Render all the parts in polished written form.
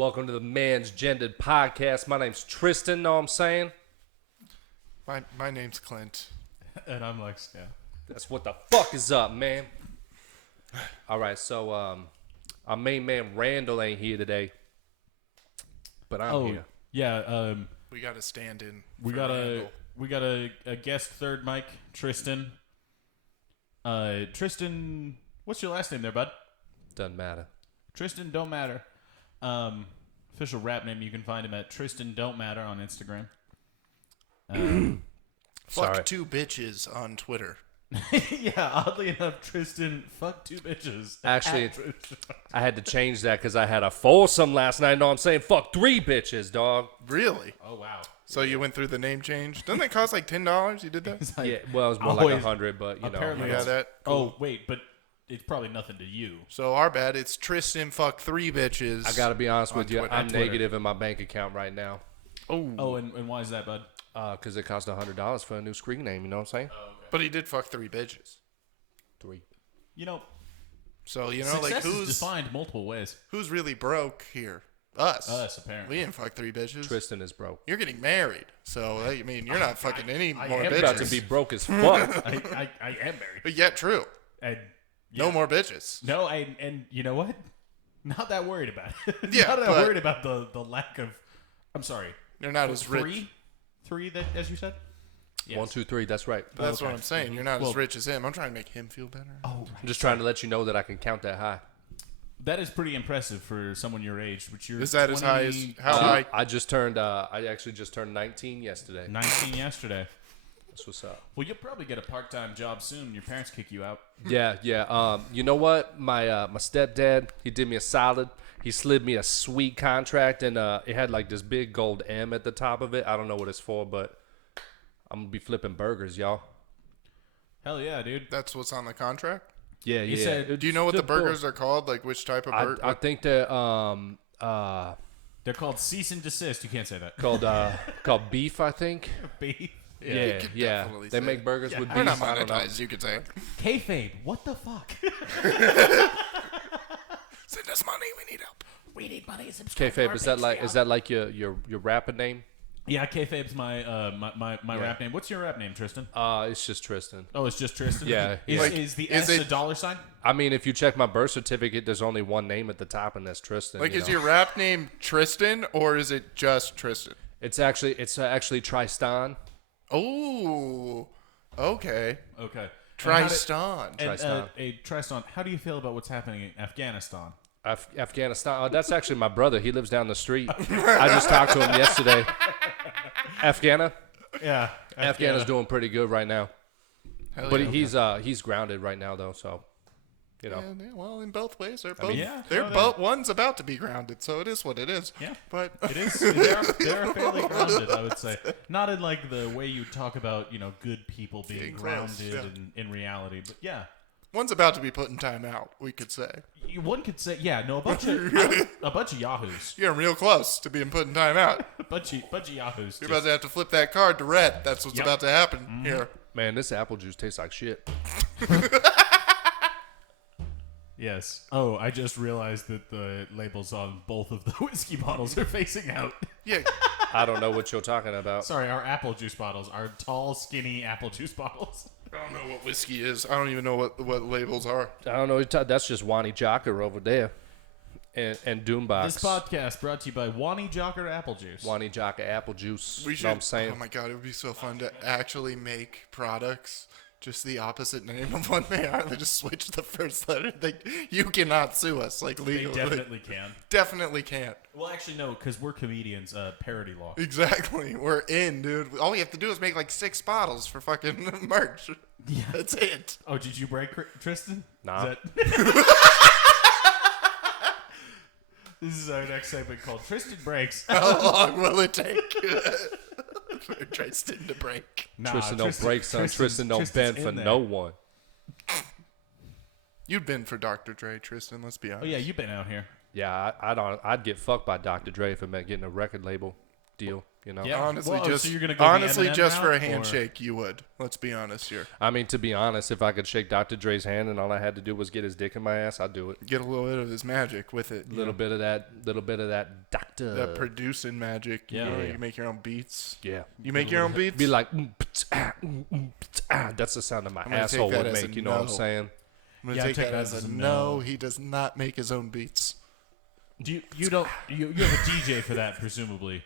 Welcome to the Man's Gendered Podcast. My name's Tristan, know what I'm saying? My name's Clint. And I'm Lex, yeah. That's what the fuck is up, man. Alright, so our main man Randall ain't here today. But I'm here. Yeah, We got to stand in. we for got Randall. a guest third mic, Tristan. Tristan, what's your last name there, bud? Doesn't matter. Tristan Don't Matter. Official rap name, you can find him at Tristan Don't Matter on Instagram. Fuck Sorry. two bitches on Twitter. Yeah, oddly enough, Tristan, fuck two bitches. Actually, At Tristan. I had to change that because I had a foursome last night. Know what I'm saying? Fuck 3 bitches, dog. Really? Oh, wow. So you went through the name change? Doesn't it cost like $10? You did that? It's like, Yeah, well, it was more like always- 100, but you know. apparently You got that? Oh, wait, but it's probably nothing to you. So our bad. It's Tristan fuck 3 bitches. I gotta be honest with you. Twitter. I'm Twitter. negative in my bank account right now. Oh, and why is that, bud? Because it cost $100 for a new screen name. You know what I'm saying? But he did fuck 3 bitches. 3. You know, So you know, success like is defined multiple ways. who's really broke here? Us. Us, apparently. We didn't fuck 3 bitches. Tristan is broke. You're getting married, so I mean, you're not fucking any more am You're bitches. about to be broke as fuck. I am married. But yet, true. And No more bitches. No, and you know what? Not that worried about it. Yeah, Not that but- worried about the lack of. I'm sorry. You're not as rich. Three that as you said. Yes. 1, 2, 3. That's right. That's what I'm saying. You're not Well- as rich as him. I'm trying to make him feel better. Oh, I'm just trying to let you know that I can count that high. that is pretty impressive for someone your age. Which you're Is that as high as 20 how high? I just turned. I actually just turned 19 yesterday. 19 yesterday. That's what's up. Well, you'll probably get a part-time job soon. Your parents kick you out. Yeah. You know what? My stepdad, he did me a solid. He slid me a sweet contract, and it had like this big gold M at the top of it. I don't know what it's for, but I'm gonna be flipping burgers, y'all. Hell yeah, dude. That's what's on the contract. Yeah, He yeah. said- Do you know what the burgers are called? Like which type of burger? I think they're They're called cease and desist. You can't say that. called beef. I think. Beef. Yeah, could yeah. definitely They say make it. burgers with They're beef. not I don't know. monetized, you could say. Kayfabe. What the fuck? Send us money. We need help. We need money. Subscribe to Kayfabe, our is that like your rapper name? Yeah, Kayfabe's my rap name. What's your rap name, Tristan? It's just Tristan. Oh, it's just Tristan? Yeah, Is, yeah. Like, is the is S it- a dollar sign? I mean, if you check my birth certificate, there's only one name at the top, and that's Tristan. Like, you is know? your rap name Tristan or is it just Tristan? It's actually Tristan. Oh, okay. Okay. Tristan. Tristan. Tristan, how do you feel about what's happening in Afghanistan? Afghanistan. Oh, that's actually my brother. He lives down the street. I just talked to him yesterday. Yeah. Afghana's doing pretty good right now, Hell but yeah. he's grounded right now though. So, you know. Yeah, well, in both ways, they're both. yeah, they're no, both. One's about to be grounded, so it is what it is. Yeah. But It is. They're fairly grounded, I would say. Not in like the way you talk about, good people being Being close, grounded yeah. in reality, but yeah. one's about to be put in timeout. We could say. One could say, yeah, no, a bunch of yahoos, You're real close to being put in timeout. a bunch of yahoos. You're about to have to flip that card to red. That's what's Yep. about to happen here. Man, this apple juice tastes like shit. Yes. Oh, I just realized that the labels on both of the whiskey bottles are facing out. Yeah. I don't know what you're talking about. Sorry, our apple juice bottles, our tall, skinny apple juice bottles. I don't know what whiskey is. I don't even know what labels are. I don't know. That's just Wani Jocker over there, and Doombox. This podcast brought to you by Wani Jocker Apple Juice. Wani Jocker apple juice. We Know should. what I'm saying? Oh my god, it would be so fun to actually make products just the opposite name of what they are. They just switch the first letter. You cannot sue us like They legally. definitely can. Definitely can't. Well, actually, no, because we're comedians. Parody law. Exactly. We're in, dude. All we have to do is make like 6 bottles for fucking merch. Yeah. That's it. Oh, did you break, Tristan? Nah. This is our next segment called Tristan Breaks. How long will it take for Tristan to break? Nah, Tristan don't break, son. Tristan don't Tristan's bend for in there. no one. You've been for Dr. Dre, Tristan. Let's be honest. Oh, yeah, you've been out here. Yeah, I'd get fucked by Dr. Dre if it meant getting a record label. deal. You know. Yeah. Honestly, Well, just so you're gonna go the honestly, Eminem just for route, a or- handshake, you would. Let's be honest here. I mean, to be honest, if I could shake Dr. Dre's hand and all I had to do was get his dick in my ass, I'd do it. Get a little bit of his magic with it. A little bit of that doctor. That producing magic. You know, Yeah. you make your own beats. Yeah. You make your own beats. Be like, that's the sound of my I'm gonna asshole take that would as a make. You know what I'm no. saying? I'm gonna Yeah, take that as a no. He does not make his own beats. You have a DJ for that, presumably.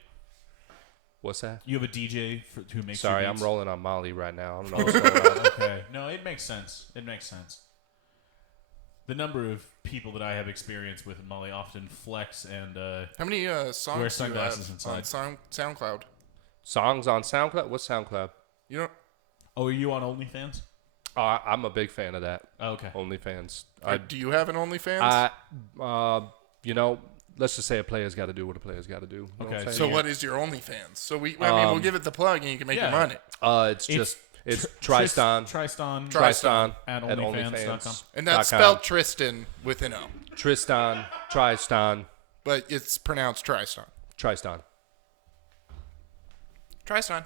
What's that? You have a DJ who makes. Sorry, your I'm beats? rolling on Molly right now. I don't know what's going on. Okay. No, it makes sense. It makes sense. The number of people that I have experience with Molly often flex and How many songs wear do sunglasses you have inside. on SoundCloud? Songs on SoundCloud? What's SoundCloud? You know, Oh, are you on OnlyFans? I'm a big fan of that. Oh, okay. OnlyFans. do you have an OnlyFans? Let's just say a player's got to do what a player's got to do. You know what I'm Okay, saying? So what is your OnlyFans? So I mean, we'll give it the plug and you can make yeah. your money. It's Tristan. Tristan Tristan at OnlyFans.com. And that's .com. spelled Tristan with an O. Tristan. But it's pronounced Tristan. Tristan. Tristan.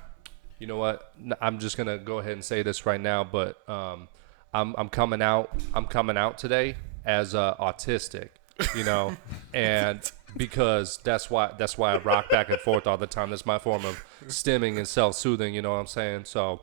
You know what? I'm just gonna go ahead and say this right now, but I'm coming out. I'm coming out today as autistic. You know, and because that's why I rock back and forth all the time. That's my form of stimming and self-soothing. You know what I'm saying? So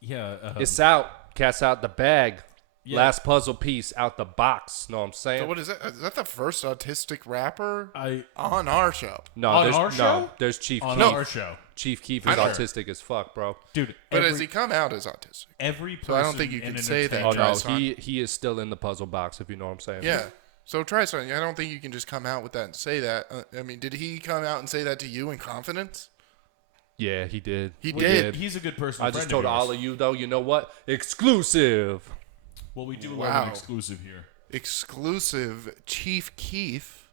Yeah. it's out. Cat's out the bag. Yeah. Last puzzle piece out the box. Know what I'm saying? So what is that? Is that the first autistic rapper I on our show? No, On there's our show? no. There's Chief on Keef. our show, Chief Keef I is know. autistic as fuck, bro. dude. But has he come out as autistic? Every person So I don't think you in can say that. Oh no, Tristan. he is still in the puzzle box. If you know what I'm saying. Yeah. So Tristan, I don't think you can just come out with that and say that. I mean, did he come out and say that to you in confidence? Yeah, he did. He We did. He's a good person. I just told all of you though. You know what? Exclusive. Well, we do love Wow. an exclusive here. Exclusive Chief Keef,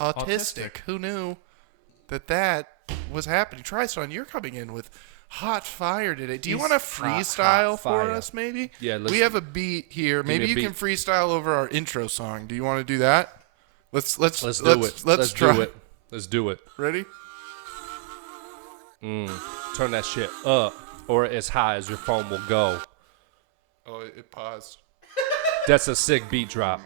autistic. Who knew that was happening? Tristan, you're coming in with hot fire today. Do you He's want to freestyle hot for fire. us, maybe? Yeah, we have a beat here. me Maybe a you beat. can freestyle over our intro song. Do you want to do that? Let's do it. Let's try. do it. Let's do it. Ready? Turn that shit up, or as high as your phone will go. Oh, it paused. That's a sick beat drop.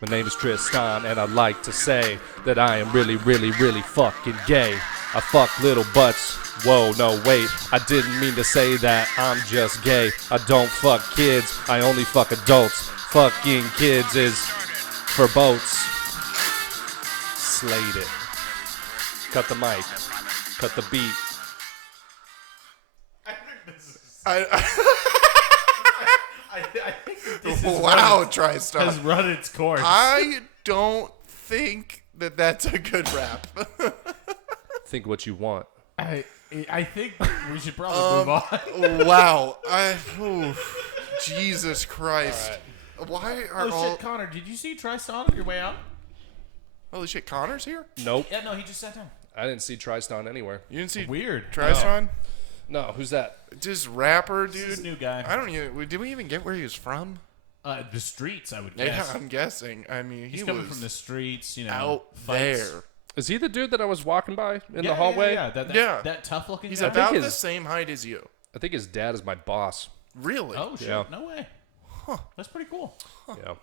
My name is Tristan, and I'd like to say that I am really, really, really fucking gay. I fuck little butts. Whoa, no, wait. I didn't mean to say that. I'm just gay. I don't fuck kids. I only fuck adults. Fucking kids is for boats. Slayed it. Cut the mic. Cut the beat. I think this Wow, Tristan. has run its course. I don't think that's a good rap. Think what you want. I think we should probably move on. Wow. Jesus Christ. Why are Oh all... shit, Connor! Did you see Tristan on your way out? Holy shit, Connor's here? Nope. Yeah, no, he just sat down. I didn't see Tristan anywhere. You didn't see Weird. Tristan? No, who's that? This rapper, This dude. new guy. I don't even... Did we even get where he was from? The streets, I would Yeah, guess. I'm guessing. I mean, He's he coming was from the streets, you know. out fights. there. Is he the dude that I was walking by in Yeah, the hallway? Yeah, that, Yeah. that tough looking He's guy. about his- the same height as you. I think his dad is my boss. Really? Oh shit! Yeah. No way. That's pretty cool. Yeah.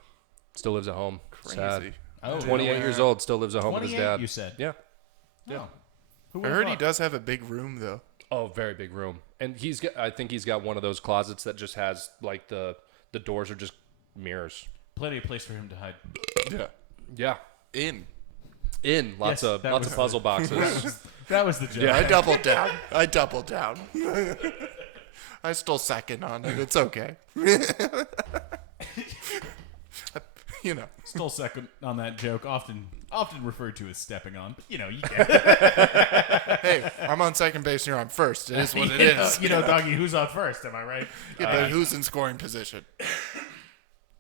Still lives at home. Crazy. Sad. Oh, 28 years old, still lives at home with his 28, dad. you said. Yeah. Yeah. Who I would've heard he thought? does have a big room, though. Oh, very big room. And I think he's got one of those closets that just has like the doors are just mirrors. Plenty of place for him to hide. Yeah. Yeah. In. Lots Yes, of that lots was of puzzle boxes. That was the joke. I doubled down. I still second on it. It's okay. You know. Still second on that joke. Often referred to as stepping on. But, you know, you get it. Hey, I'm on second base and you're on first. It is what it is. You know, doggy, who's on first? Am I right? Yeah, but who's in scoring position?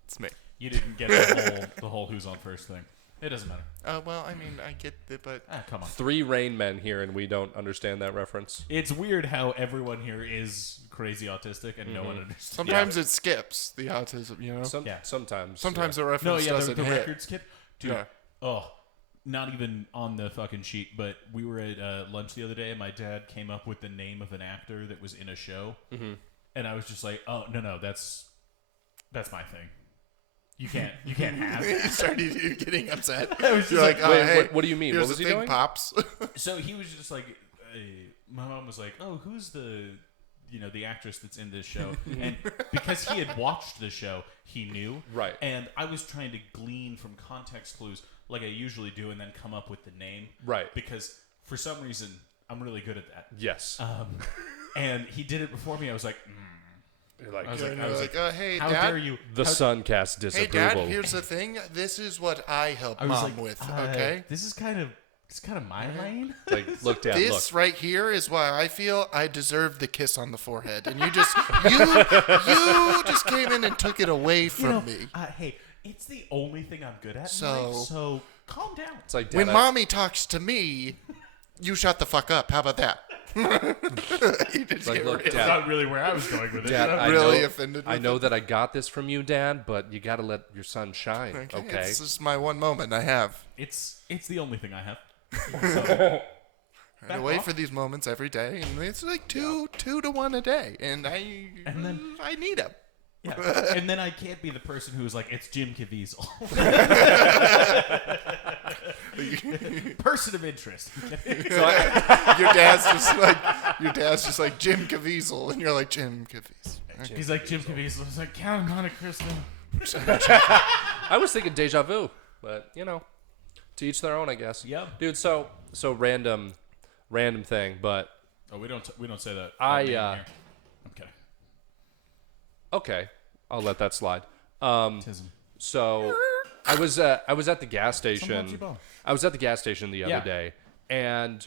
It's me. You didn't get the whole who's on first thing. It doesn't matter. Well, I mean, I get it, but Come on. 3 Rain Men here, and we don't understand that reference. It's weird how everyone here is crazy autistic and no one understands. sometimes it skips the autism, you know? Sometimes. Sometimes yeah. the No, reference yeah, doesn't the hit. record skip. Dude, Yeah. oh, not even on the fucking sheet, but we were at lunch the other day, and my dad came up with the name of an actor that was in a show, and I was just like, "Oh no, that's my thing. You can't have it." You started getting upset. I was just You're like, like, oh, Wait, hey, what do you mean? here's What was the he thing, doing? Pops. So he was just like, my mom was like, "Oh, who's the actress that's in this show?" And because he had watched the show, he knew. Right. And I was trying to glean from context clues like I usually do, and then come up with the name. Right. Because for some reason, I'm really good at that. Yes. And he did it before me. I was like, You're like, I was And like, you're like, hey, how Dad. dare you? the sun casts Hey, disapproval. Dad, here's the thing. This is what I help I was Mom like, with, okay? This is kind of my lane. Like, look, Dad, This look. right here is why I feel I deserve the kiss on the forehead. And you just, you just came in and took it away from me. Hey, it's the only thing I'm good at. So- in life, so calm down. It's like, Dad, When Mommy talks to me, you shut the fuck up. How about that? You just Like, get look, really- Dad, That's not really where I was going with it. Dad, I really know, offended I with know it. that I got this from you, Dad, but you got to let your son shine, okay? It's just my one moment I have. It's the only thing I have. I wait for these moments every day, and it's like two to one a day, and I need them. Yeah. And then I can't be the person who's like, it's Jim Caviezel. Person of interest. Your dad's just like Jim Caviezel, and you're like Jim Caviezel. He's like Jim Caviezel. I was like, Count Monte Cristo. I was thinking deja vu, but, to each their own, I guess. Yeah. Dude, so random thing, but Oh, we don't say that. I, name here. I'm kidding. okay, I'll let that slide. Tism. So I was at the gas Sometimes station. you both. I was at the gas station the other Yeah. day, and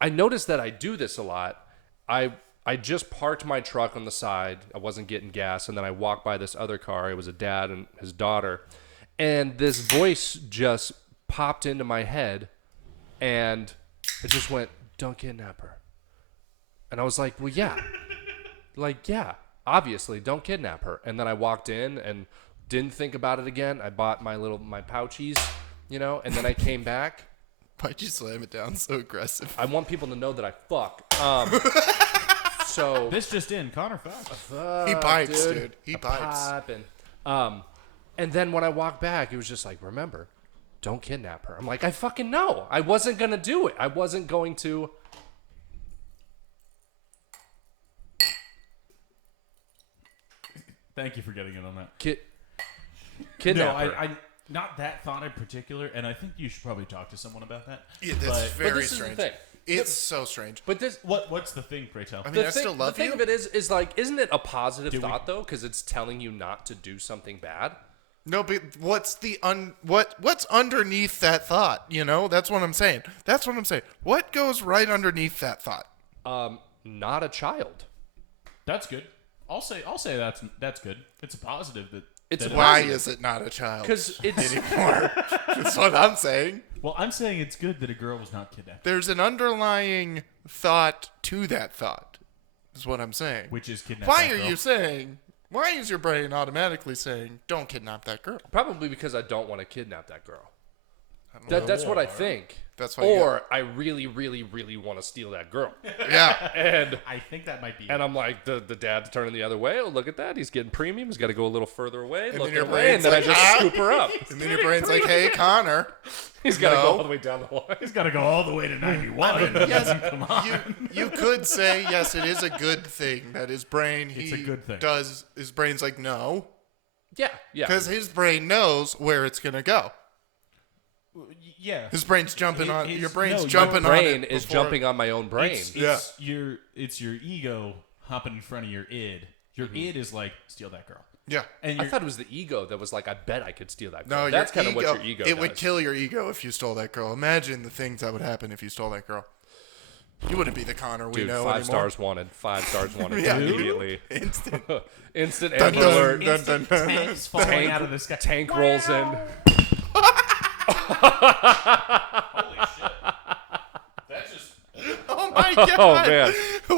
I noticed that I do this a lot. I just parked my truck on the side. I wasn't getting gas, and then I walked by this other car. It was a dad and his daughter, and this voice just popped into my head, and it just went, "Don't kidnap her." And I was like, well, yeah. Obviously, don't kidnap her. And then I walked in and didn't think about it again. I bought my pouchies, and then I came back. Why'd you slam it down so aggressive? I want people to know that I fuck. So This just in, Connor Fox. He pipes, dude. He pipes. Popping. And then when I walked back, it was just like, remember, don't kidnap her. I'm like, I fucking know. I wasn't gonna do it. I wasn't going to. Thank you for getting in on that. Kidnap No, her. I not that thought in particular, and I think you should probably talk to someone about that. Yeah, that's But- very this is the strange. thing. It's so strange. But this, What's the thing, pray tell? I mean, I thing, still love the thing you. of it is like, isn't it a positive Did we- thought though? Because it's telling you not to do something bad. No, but what's what's underneath that thought? That's what I'm saying. What goes right underneath that thought? Not a child. That's good. I'll say that's good. It's a positive that. It's that a Why positive. is it not a child? Because it's anymore. That's what I'm saying. Well, I'm saying it's good that a girl was not kidnapped, There's an underlying thought to that thought. Is what I'm saying. which is kidnapped. Why that are girl. you saying? Why is your brain automatically saying, "Don't kidnap that girl"? probably because I don't want to kidnap that girl. That's what I think. That's why you Or I really, really, really want to steal that girl. Yeah. And I think that might be. and I'm like, the dad's turning the other way. Oh, look at that. He's getting premium. He's got to go a little further away. then Look your away. And brain's then I like, just "Ah." scoop her up. And then your brain's like, "Hey, Connor." He's got to go No. all the way down the line. He's got to go all the way to 91. Yes, Come on. you could say yes. It is a good thing that his brain. It's a good thing. Does his brain's like no, Yeah. because his brain knows where it's gonna go. Yeah. His brain's jumping on. His- Your brain's no, your jumping on Brain it. is before- jumping on my own brain. It's your ego hopping in front of your id. Your id is like, steal that girl. Yeah. And I your, thought it was the ego that was like, I bet I could steal that girl. No, That's your kind of what your ego It does. would kill your ego if you stole that girl. Imagine the things that would happen if you stole that girl. You wouldn't be the Connor we Dude, know 5 anymore. stars wanted. 5 stars wanted Yeah. immediately. Instant. Instant Dun, Amber dun, alert. dun, dun, dun. tanks falling Tank- out of the sky. Tank rolls in. Holy shit. That's just. Oh my god! Oh, man.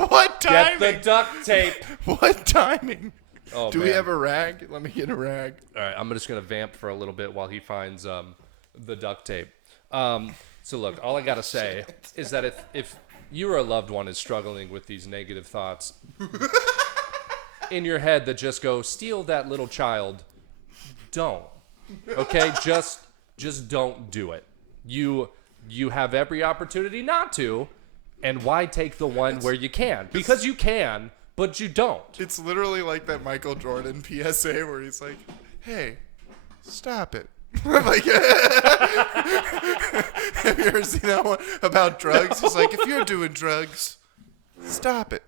What Get timing? the duct tape. What timing? Oh, Do we man. have a rag? Let me get a rag. All right, I'm just gonna vamp for a little bit while he finds the duct tape. So look, all I gotta say is that if you or a loved one is struggling with these negative thoughts in your head that just go, steal that little child, don't. Okay? Just don't do it. You have every opportunity not to, and why take the one where you can? Because you can, but you don't. It's literally like that Michael Jordan PSA where he's like, "Hey, stop it." Like, have you ever seen that one about drugs? He's like, "If you're doing drugs, stop it."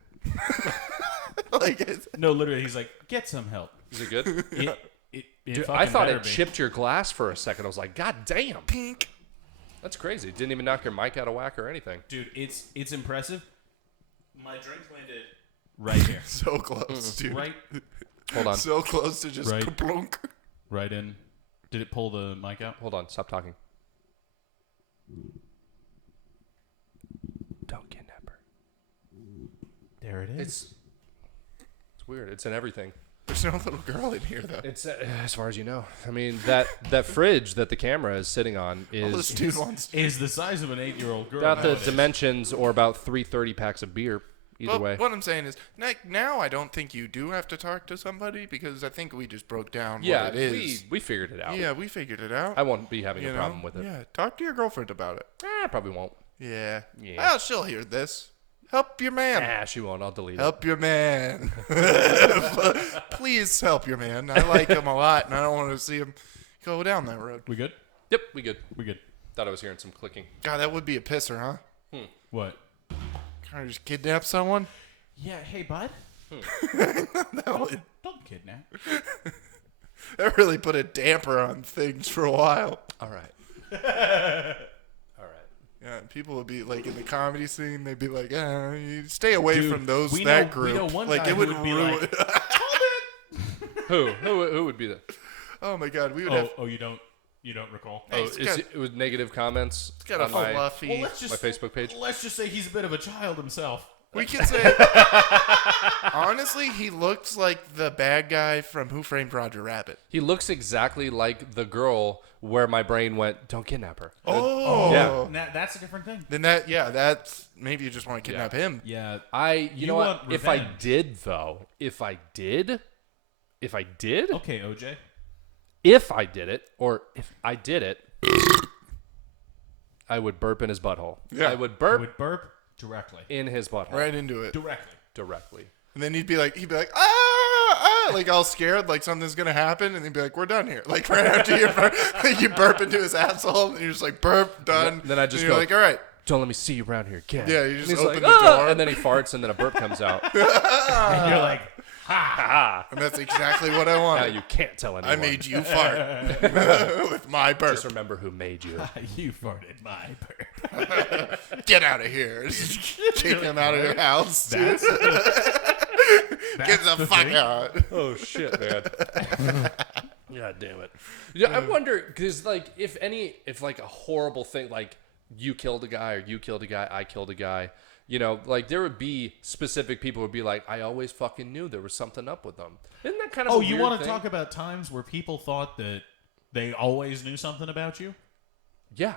Like, No, literally, he's like, get some help. Is it good? It Dude, fucking I thought better it be. chipped your glass for a second. I was like, God damn. pink. That's crazy. Didn't even knock your mic out of whack or anything. Dude, it's impressive. My drink landed right here. So close, dude. Right, Hold on. So close to just Right. kaplunk. right in. Did it pull the mic out? Hold on. Stop talking. Don't kidnap her. There it is. It's weird. It's in everything. There's no little girl in here though. It's as far as you know. I mean, that fridge that the camera is sitting on All this is dude wants. is the size of an 8-year-old girl. about the nowadays. dimensions or about 330 packs of beer. Either Well, way. what I'm saying is, now I don't think you do have to talk to somebody because I think we just broke down Yeah, what it is. we figured it out. Yeah, we figured it out. I won't be having you a know? problem with it. Yeah, talk to your girlfriend about it. I probably won't. Yeah. Yeah. Well, she'll hear this. Help your man. Nah, she won't. I'll delete Help your man. Please help your man. I like him a lot, and I don't want to see him go down that road. We good? it. Yep, we good. We good. Thought I was hearing some clicking. God, that would be a pisser, huh? What? Kind of just kidnap someone. Yeah. Hey, bud. That would Don't kidnap. that really put a damper on things for a while. All right. All right. Yeah, people would be like in the comedy scene. They'd be like, you stay away Dude, from those we that know- we group. know one like guy it who would be ruin. like- Who would be the? Oh my God, we would have. Oh, you don't recall? Hey, Oh, it's is got- it was negative comments It's got a on my fluffy. Well, let's just my Facebook page? Let's just say he's a bit of a child himself. We can say, honestly, he looks like the bad guy from Who Framed Roger Rabbit. He looks exactly like the girl where my brain went, "Don't kidnap her." Oh, Yeah. Now, that's a different thing. Then that's maybe you just want to kidnap him. Yeah. You know what? want If I revenge. did though, if I did, Okay, OJ. if I did it, or if I did it, I would burp in his butthole. Yeah. I would I burp would burp directly. in his butthole Right into it, Directly. and then he'd be like, like all scared, like something's gonna happen, and he'd be like, we're done here. Like right after you burp, you burp into his asshole, and you're just like burp done. Then I just and you're go, like, all right. Don't let me see you around here again. Yeah, you And just he's open like, the door. and then he farts, and then a burp comes out. And you're like, And that's exactly what I Now wanted. you can't tell anyone. I made you fart with my burp. Just remember who made you. you farted my burp. Get out of here. Just kick him out of your house. That's, Get the fuck thing. out. Oh shit, man. God damn it. Yeah, I wonder because like if like a horrible thing like you killed a guy or you killed a guy, I killed a guy. You know, like there would be specific people who would be like, I always fucking knew there was something up with them. Isn't that kind of Oh, a you weird want to thing? talk about times where people thought that they always knew something about you? Yeah.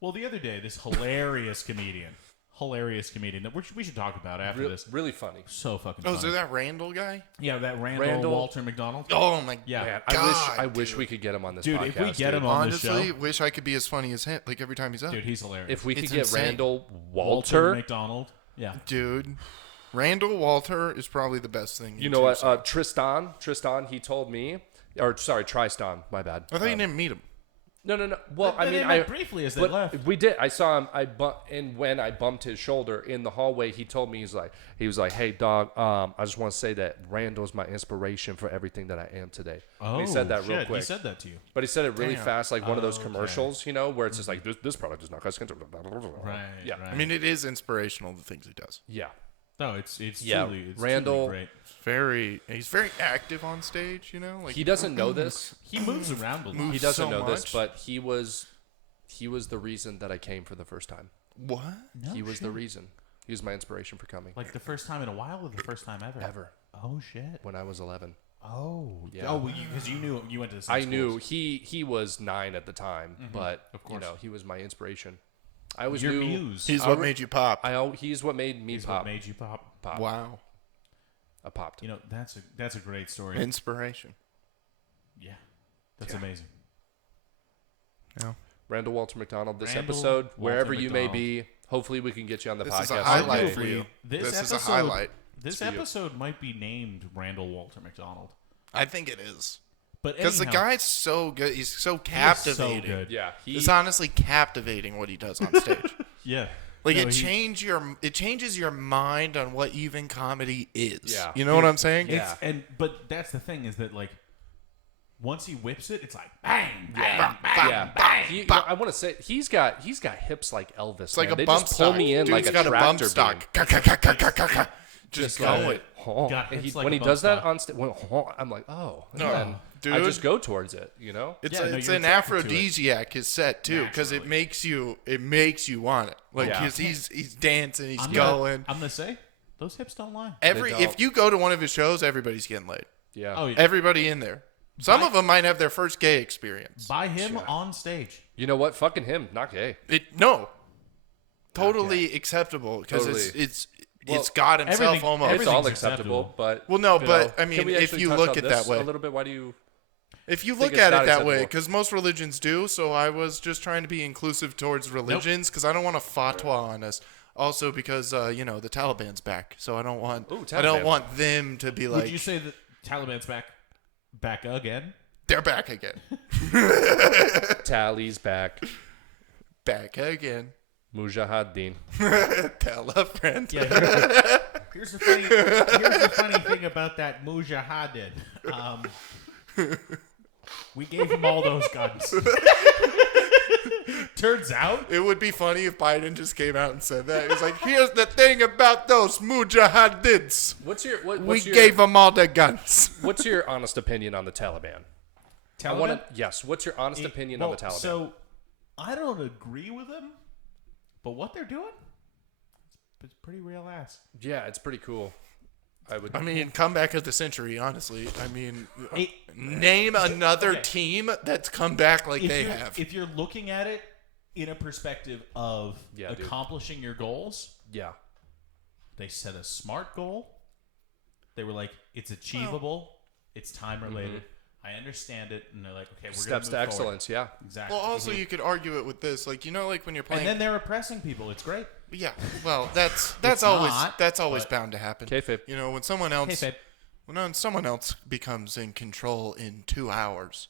Well, the other day, this hilarious comedian that we should talk about after this. Really funny. So fucking Oh, funny. is that Randall guy? Yeah, that Randall, Randall- Walter McDonald. Oh my Yeah. Man, God, I wish dude. we could get him on this Dude, podcast. if we get him dude. on this Honestly, show, wish I could be as funny as him. Like every time he's up. dude, he's hilarious. If we could It's get insane. Randall Walter Walter, McDonald. Yeah. Dude, Randall Walter is probably the best thing. you know what? Tristan, he told me, or sorry, Tristan, my bad. I thought you didn't meet him. No. Well, But I they mean, met briefly as they but left. We did. I saw him. And when I bumped his shoulder in the hallway, he told me he was like, "Hey, dog. I just want to say that Randall's my inspiration for everything that I am today." Oh, And he said that real shit, quick. He said that to you. But he said it really Damn. fast, like one of those Okay. commercials, you know, where it's just like this product is not custom. Right. Yeah. Right. I mean, it is inspirational the things he does. Yeah. no, it's Yeah, truly, it's Randall- truly great. He's very active on stage. You know, like He doesn't know this. He moves around a lot. Moves He doesn't so know this, much. but he was the reason that I came for the first time. what? No He was shit. the reason. He was my inspiration for coming. Like the first time in a while or the first time ever? Ever. Oh shit. When I was 11. Oh, Yeah. Oh, because you knew you went to the same I knew schools. he was 9 at the time, but Of course. he was my inspiration. I always Your knew muse. He's what made you pop. he's what made me He's pop. what made you pop. Pop. Wow. I popped. You know, that's a great story. Inspiration. Yeah, that's amazing. Yeah. Randall Walter McDonald, this Randall episode, Walter wherever you may McDonald. be, hopefully we can get you on the This podcast. is a highlight someday. for you. This This is episode, a highlight. This for you. episode might be named Randall Walter McDonald. I think it is. But Because the anyhow, guy's so good. He's so he is captivating. so good. Yeah, It's honestly captivating what he does on stage. Yeah. Like No, it changes your mind on what even comedy is. Yeah. You know what I'm saying? Yeah. But that's the thing is that like once he whips it, it's like bang, bang, Yeah. bang, yeah. bang. I want to say he's got hips like Elvis. It's like man. a They bump just pull stock. me in Dude's like a got a bump tractor stock. beam. Just like, going. Got And hips like when a he bump does that stock. on stage, I'm like, oh, and No, then dude. I just go towards it. You know? It's Yeah, no, it's you're an attracted to it. aphrodisiac his set too because it Naturally. makes you want it. Like Yeah. 'cause he's dancing, he's I'm going. gonna say those hips don't lie. If don't. you go to one of his shows, everybody's getting laid. Yeah. Oh, yeah. Everybody in there. Some of them might have their first gay experience. By him on stage. You know what? Fucking him, not gay. Totally acceptable because Totally. it's God himself everything- almost. It's all Everything's acceptable, acceptable. but Well, no, you but, know, I can mean, we if actually you touch look on at this that way- a little bit, why do you? If you think look it's at not it that way, acceptable. because most religions do, so I was just trying to be inclusive towards religions because I don't want to fatwa on us. Also, because the Taliban's back, so I don't want Ooh, I don't Taliban. want them to be like Would you say that Taliban's back again? they're back again, Tally's back. back again. Mujahideen. Tell a friend. Yeah. Here's the funny thing about that Mujahideen. We gave him all those guns. Turns out, It would be funny if Biden just came out and said that. He was like, "Here's the thing about those mujahideens. What's your We gave them all the guns." What's your honest opinion on the Taliban? I Taliban. want to. Yes. What's your honest opinion on the Taliban? So, I don't agree with them, but what they're doing, it's pretty real ass. Yeah, it's pretty cool. I mean, comeback of the century, honestly. I mean, It- name another Okay. team that's come back like they have. If you're looking at it in a perspective of Yeah, dude. accomplishing your goals, Yeah. they set a smart goal. They were like, it's achievable, it's time related. I understand it, and they're like, okay, we're Steps gonna to move forward. excellence. Yeah. Exactly. Well, also, you could argue it with this. Like, like when you're playing. and then they're oppressing people. It's great. Yeah, well, that's It's always not, but- bound to happen. Kayfabe. When someone else Kayfabe. when someone else becomes in control in 2 hours,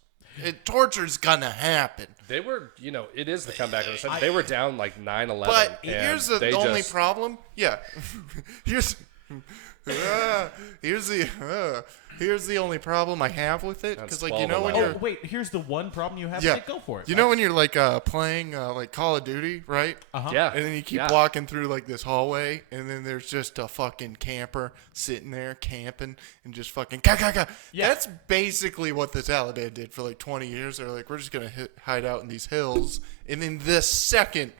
torture's gonna happen. They were, it is the comeback of the century. They were down like 9-11. But and here's the they only just- problem. Yeah, here's here's the only problem I have with it because, That's like, when 12-11. you're Oh, wait, here's the one problem you have. yeah, Go for it. You know when you're like playing like Call of Duty, right? Uh-huh. Yeah. And then you keep Yeah. walking through like this hallway, and then there's just a fucking camper sitting there camping and just fucking Yeah. That's basically what the Taliban did for like 20 years. They're like, we're just gonna hide out in these hills, and then the second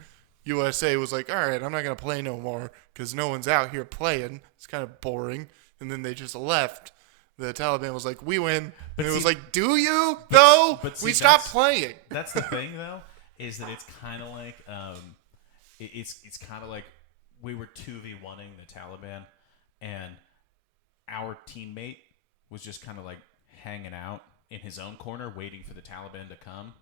USA was like, all right, I'm not gonna play no more because no one's out here playing. It's kind of boring, and then they just left. The Taliban was like, we win, and it was see- like, do you? No, but see, we stopped that's- playing. That's the thing, though, is that it's kind of like it's kind of like we were 2v1ing the Taliban, and our teammate was just kind of like hanging out in his own corner, waiting for the Taliban to come,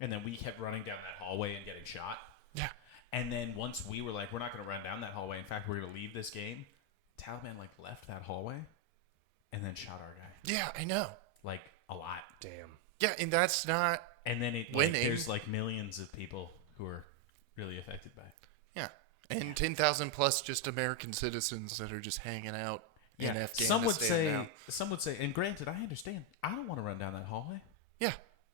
and then we kept running down that hallway and getting shot. Yeah. And then once we were like, we're not going to run down that hallway. In fact, we're going to leave this game. Taliban like left that hallway, and then shot our guy Yeah, I know. like a lot. Damn. Yeah, and that's not. And then it Winning. there's like millions of people who are really affected by it. Yeah, and 10,000 plus just American citizens that are just hanging out in Afghanistan Some would say, and granted, I understand. I don't want to run down that hallway, Yeah,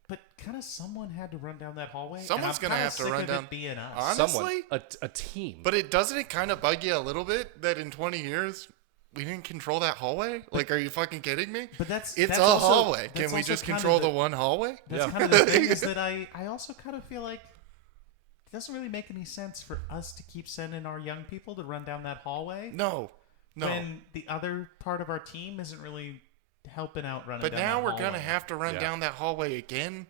but kind of someone had to run down that hallway. Someone's and I'm gonna kinda have to sick run of down- it being us. Honestly? Someone, a team. but doesn't it kind of bug you a little bit that in 20 years we didn't control that hallway? Like, are you fucking kidding me? But that's It's that's a also- hallway. that's Can we also just kinda control the one hallway? That's Yeah. kind of the thing is that I also kind of feel like it doesn't really make any sense for us to keep sending our young people to run down that hallway No. when the other part of our team isn't really helping out running But down now the we're going to hallway. have to run down that hallway again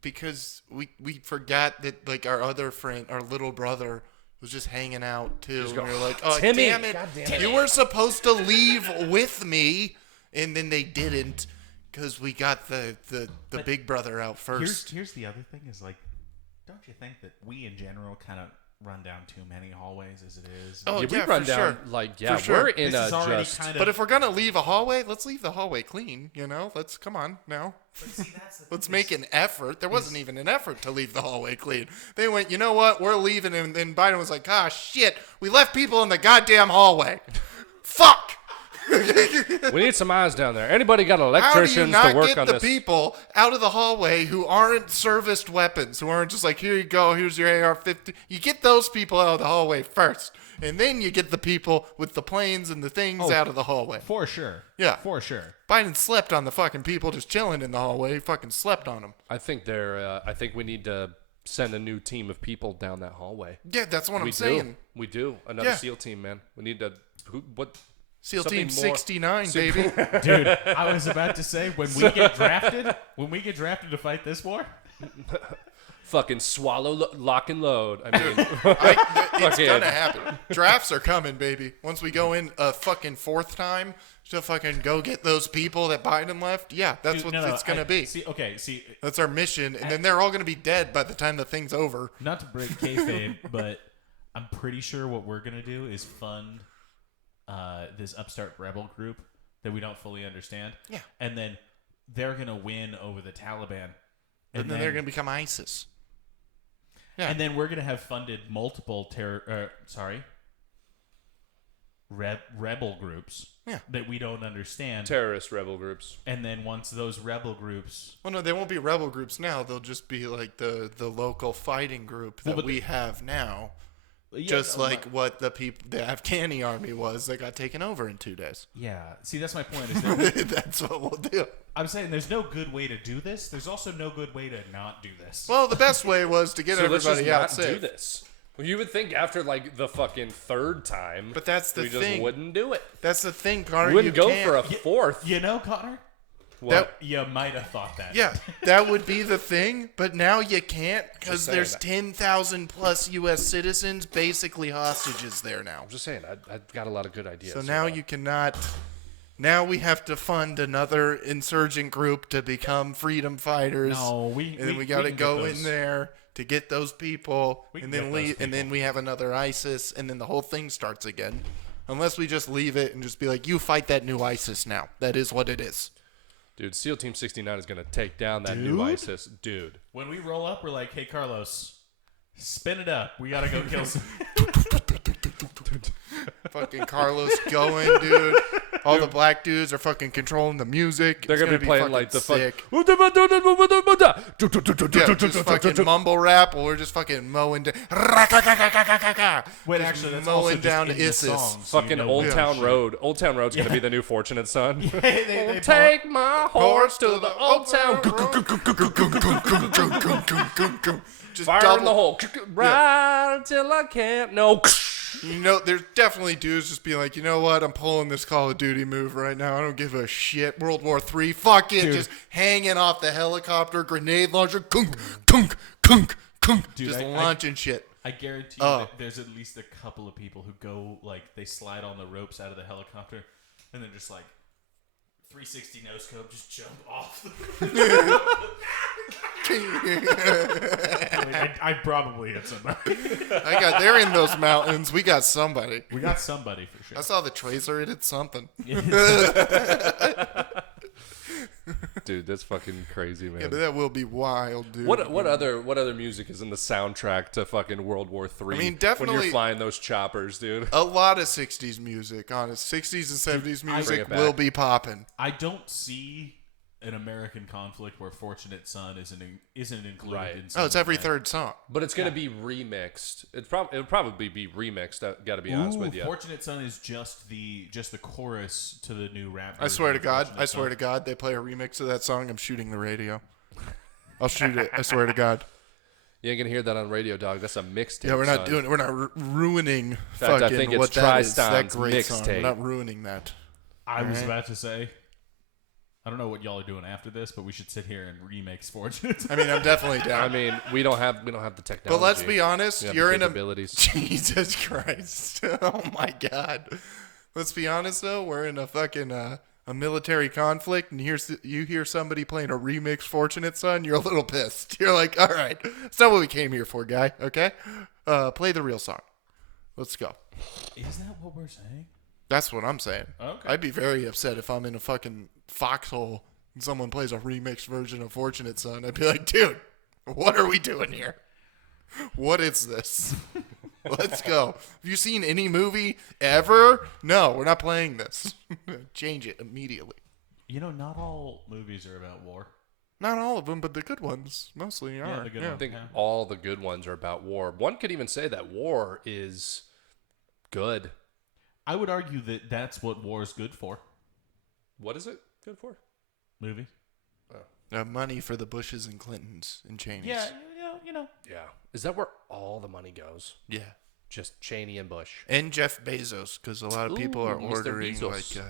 because we forgot that, like, our other friend, our little brother, was just hanging out, too. Just And go, we were like, oh, Timmy, damn it. God damn it. You were supposed to leave with me. And then they didn't because we got the big brother out first. Here's the other thing is, like, don't you think that we in general kind of run down too many hallways as it is? Oh, we yeah, run for down sure. like For sure. we're in This is a already just. kind of. But if we're going to leave a hallway, let's leave the hallway clean, you know? Come on now. But see, that's the Let's thing make is- an effort. There wasn't even an effort to leave the hallway clean. They went, you know what? We're leaving. And then Biden was like, ah, shit. We left people in the goddamn hallway. Fuck. We need some eyes down there. Anybody got How do you electricians not to work get on the this? people out of the hallway who aren't serviced weapons, who aren't just like, here you go, here's your AR-15? You get those people out of the hallway first, and then you get the people with the planes and the things out of the hallway. For sure. Yeah. For sure. Biden slept on the fucking people just chilling in the hallway. He fucking slept on them. I think I think we need to send a new team of people down that hallway. Yeah, that's what We I'm saying. We do. Another Yeah. SEAL team, man. We need to. What? SEAL Something Team more- 69, baby. Dude, I was about to say when we get drafted to fight this war, Fucking swallow, lock and load. I mean, It's Fucking- gonna happen. Drafts are coming, baby. Once we go in a fucking fourth time to fucking go get those people that Biden left, yeah, that's Dude, what it's gonna be. See, That's our mission, and then they're all gonna be dead by the time the thing's over. not to break kayfabe, but I'm pretty sure what we're gonna do is fund this upstart rebel group that we don't fully understand. Yeah. And then they're gonna win over the Taliban, And then they're gonna become ISIS. Yeah. and then we're gonna have funded multiple rebel groups Yeah. that we don't understand. terrorist rebel groups. And then once those rebel groups, Well, no, they won't be rebel groups now. They'll just be like the local fighting group that but we have now. yeah, Just like what the Afghani army was that got taken over in 2 days. yeah. See, that's my point. Is that That's what we'll do. I'm saying there's no good way to do this. There's also no good way to not do this. Well, the best way was to get So let's just everybody out not safe. do this. Well, you would think after like the fucking third time, But that's the we thing. just wouldn't do it. That's the thing, Connor. We wouldn't you go can't. for a fourth. You know, Connor, What? you might have thought that. Yeah, that would be the thing, but now you can't because saying there's that. 10,000 plus U.S. citizens basically hostages there now. I'm just saying, I've got a lot of good ideas. So now you cannot. Now we have to fund another insurgent group to become freedom fighters. No, and then we got to can go get in those. there to get those people, We can and then get those leave, and then people. we have another ISIS, and then the whole thing starts again. Unless we just leave it and just be like, you fight that new ISIS now. That is what it is. Dude, SEAL Team 69 is going to take down that new Dude? ISIS. Dude. When we roll up, we're like, "Hey, Carlos, spin it up. We gotta go kill some." Fucking Carlos going, dude. All the black dudes are fucking controlling the music. They're It's going to be playing fucking like the sick. fuck. Yeah, just fucking mumble rap, or we're just fucking mowing down. Wait, actually, that's mowing also just down in the ISIS. song, so you Fucking know Old what Town shit. Road. Old Town Road's going to be the new Fortunate Son. They Take my horse to the Old Town. Just Fire double, in the hole. Right until I can't. No. You know, there's definitely dudes just being like, you know what? I'm pulling this Call of Duty move right now. I don't give a shit. World War III. Fuck it. Dude. Just hanging off the helicopter, grenade launcher. Kunk, kunk, kunk, kunk. Dude, Just I- launching shit. I guarantee Oh. you that there's at least a couple of people who go like they slide on the ropes out of the helicopter, and then just like 360 no scope, just jump off. I probably hit somebody. They're in those mountains. We got somebody. We got somebody for sure. I saw the trailer. It did something. Dude, that's fucking crazy, man. Yeah, but that will be wild, dude. What other music is in the soundtrack to fucking World War III? I mean, when definitely- you're flying those choppers, dude. A lot of 60s music, honest. 60s and 70s bring music it back. will be popping. I don't see an American conflict where Fortunate Son isn't included Right. in. Oh, it's every something. third song. But it's gonna be remixed. It'll probably be remixed. Got to be honest Ooh, with you. Fortunate Son is just the chorus to the new rap. I swear to version of God. Fortunate I swear Son. to God, they play a remix of that song. I'm shooting the radio. I'll shoot it. I swear to God. You ain't gonna hear that on radio, dog. That's a mixtape. Yeah, we're not son. doing it. We're not ruining fact, I fucking think it's what that is. That Tristan's great song. We're mixtape. not ruining that. I was Alright. about to say, I don't know what y'all are doing after this, but we should sit here and remix Fortune. I mean, I'm definitely down. I mean, we don't have the technology. But let's be honest, We have you're the in a capabilities. Jesus Christ. Oh my God. Let's be honest though, we're in a fucking a military conflict, and you hear somebody playing a remix Fortunate Son, you're a little pissed. You're like, all right, that's not what we came here for, guy. Okay, play the real song. Let's go. Is that what we're saying? That's what I'm saying. Okay. I'd be very upset if I'm in a fucking foxhole and someone plays a remixed version of Fortunate Son. I'd be like, dude, what are we doing here? What is this? Let's go. Have you seen any movie ever? No, we're not playing this. Change it immediately. You know, not all movies are about war. Not all of them, but the good ones mostly are. the good I ones. think Yeah. all the good ones are about war. One could even say that war is good. I would argue that that's what war is good for. What is it good for? Movies. Money for the Bushes and Clintons and Cheneys. Yeah, you know. Yeah. Is that where all the money goes? Yeah. Just Cheney and Bush. And Jeff Bezos, because a lot of people Ooh, are Mr. ordering Bezos.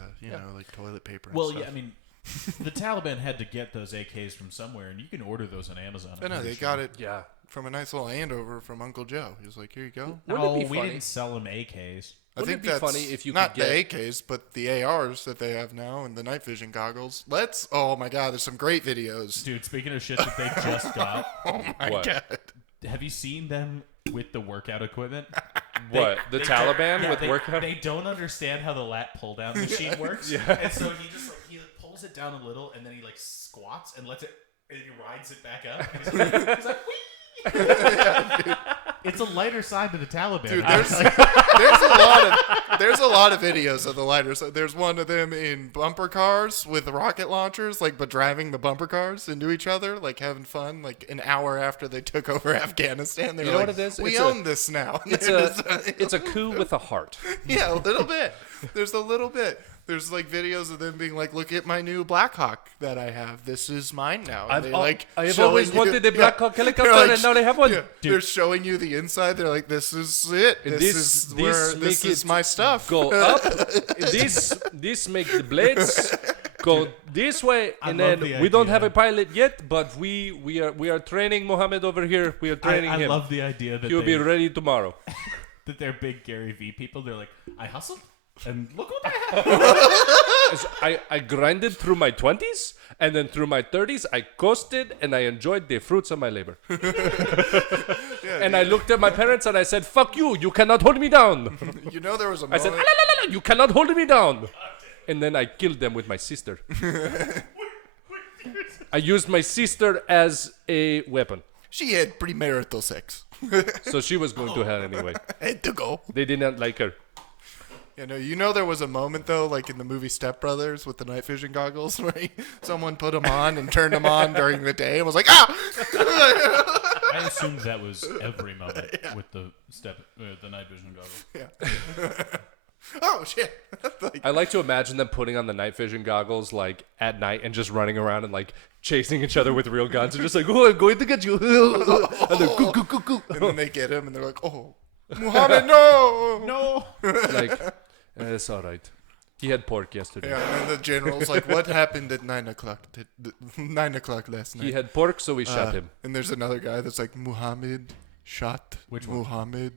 like toilet paper. And Well, stuff. yeah, I mean, the Taliban had to get those AKs from somewhere, and you can order those on Amazon. I know they got it Yeah. from a nice little handover from Uncle Joe. He was like, "Here you go." Wouldn't it No, be we funny? didn't sell them AKs. I Wouldn't think it be that's funny if you not could get the AKs, but the ARs that they have now and the night vision goggles. Oh my God, there's some great videos. Dude, speaking of shit that they just got, Oh my What? God. have you seen them with the workout equipment? What? The Taliban Yeah, with they, workout? They don't understand how the lat pull down machine works. Yeah. And so he just he pulls it down a little, and then he squats and lets it, and he rides it back up. And he's like, whee! It's a lighter side to the Taliban. Dude, honestly. there's a lot of videos of the lighters. There's one of them in bumper cars with rocket launchers, but driving the bumper cars into each other, having fun. An hour after they took over Afghanistan, they're You know like, what it is? "We It's own this now." It's a coup with a heart. Yeah, a little bit. There's a little bit. There's videos of them being like, "Look at my new Black Hawk that I have. This is mine now." And I have showing always you- wanted a yeah. Black Hawk helicopter, They're and now they have one. Yeah, they're showing you the inside. They're like, "This is it. And This make is it my stuff." Go up. This make the blades go this way, I and love then the we don't idea. have a pilot yet, but we are training Mohammed over here. We are training I him. love the idea that He'll be ready tomorrow. that they're big Gary V people. They're like, I hustled, and look what I have. I grinded through my 20s, and then through my 30s, I coasted, and I enjoyed the fruits of my labor. And I looked at my parents, and I said, "Fuck you! You cannot hold me down." You know, there was a I said, moment. "Ah, la, la, la, "You cannot hold me down." And then I killed them with my sister. I used my sister as a weapon, She had premarital sex. so she was going to hell anyway. Had to go. They did not like her. You know, there was a moment though, in the movie Step Brothers with the night vision goggles, where someone put them on and turned them on during the day and was like, "Ah!" I assumed that was every moment with the night vision goggles. Yeah. Oh shit! I like to imagine them putting on the night vision goggles at night and just running around and chasing each other with real guns and just "Oh, I'm going to get you." And then, "Coo, coo, coo, coo." And then they get him and they're like, "Oh, Muhammad, no, No. It's all right. He had pork yesterday. Yeah, and then the general's like, "What happened at 9 o'clock? 9 o'clock last night?" He had pork, so we shot him. And there's another guy that's like, "Muhammad shot Which one? Muhammad."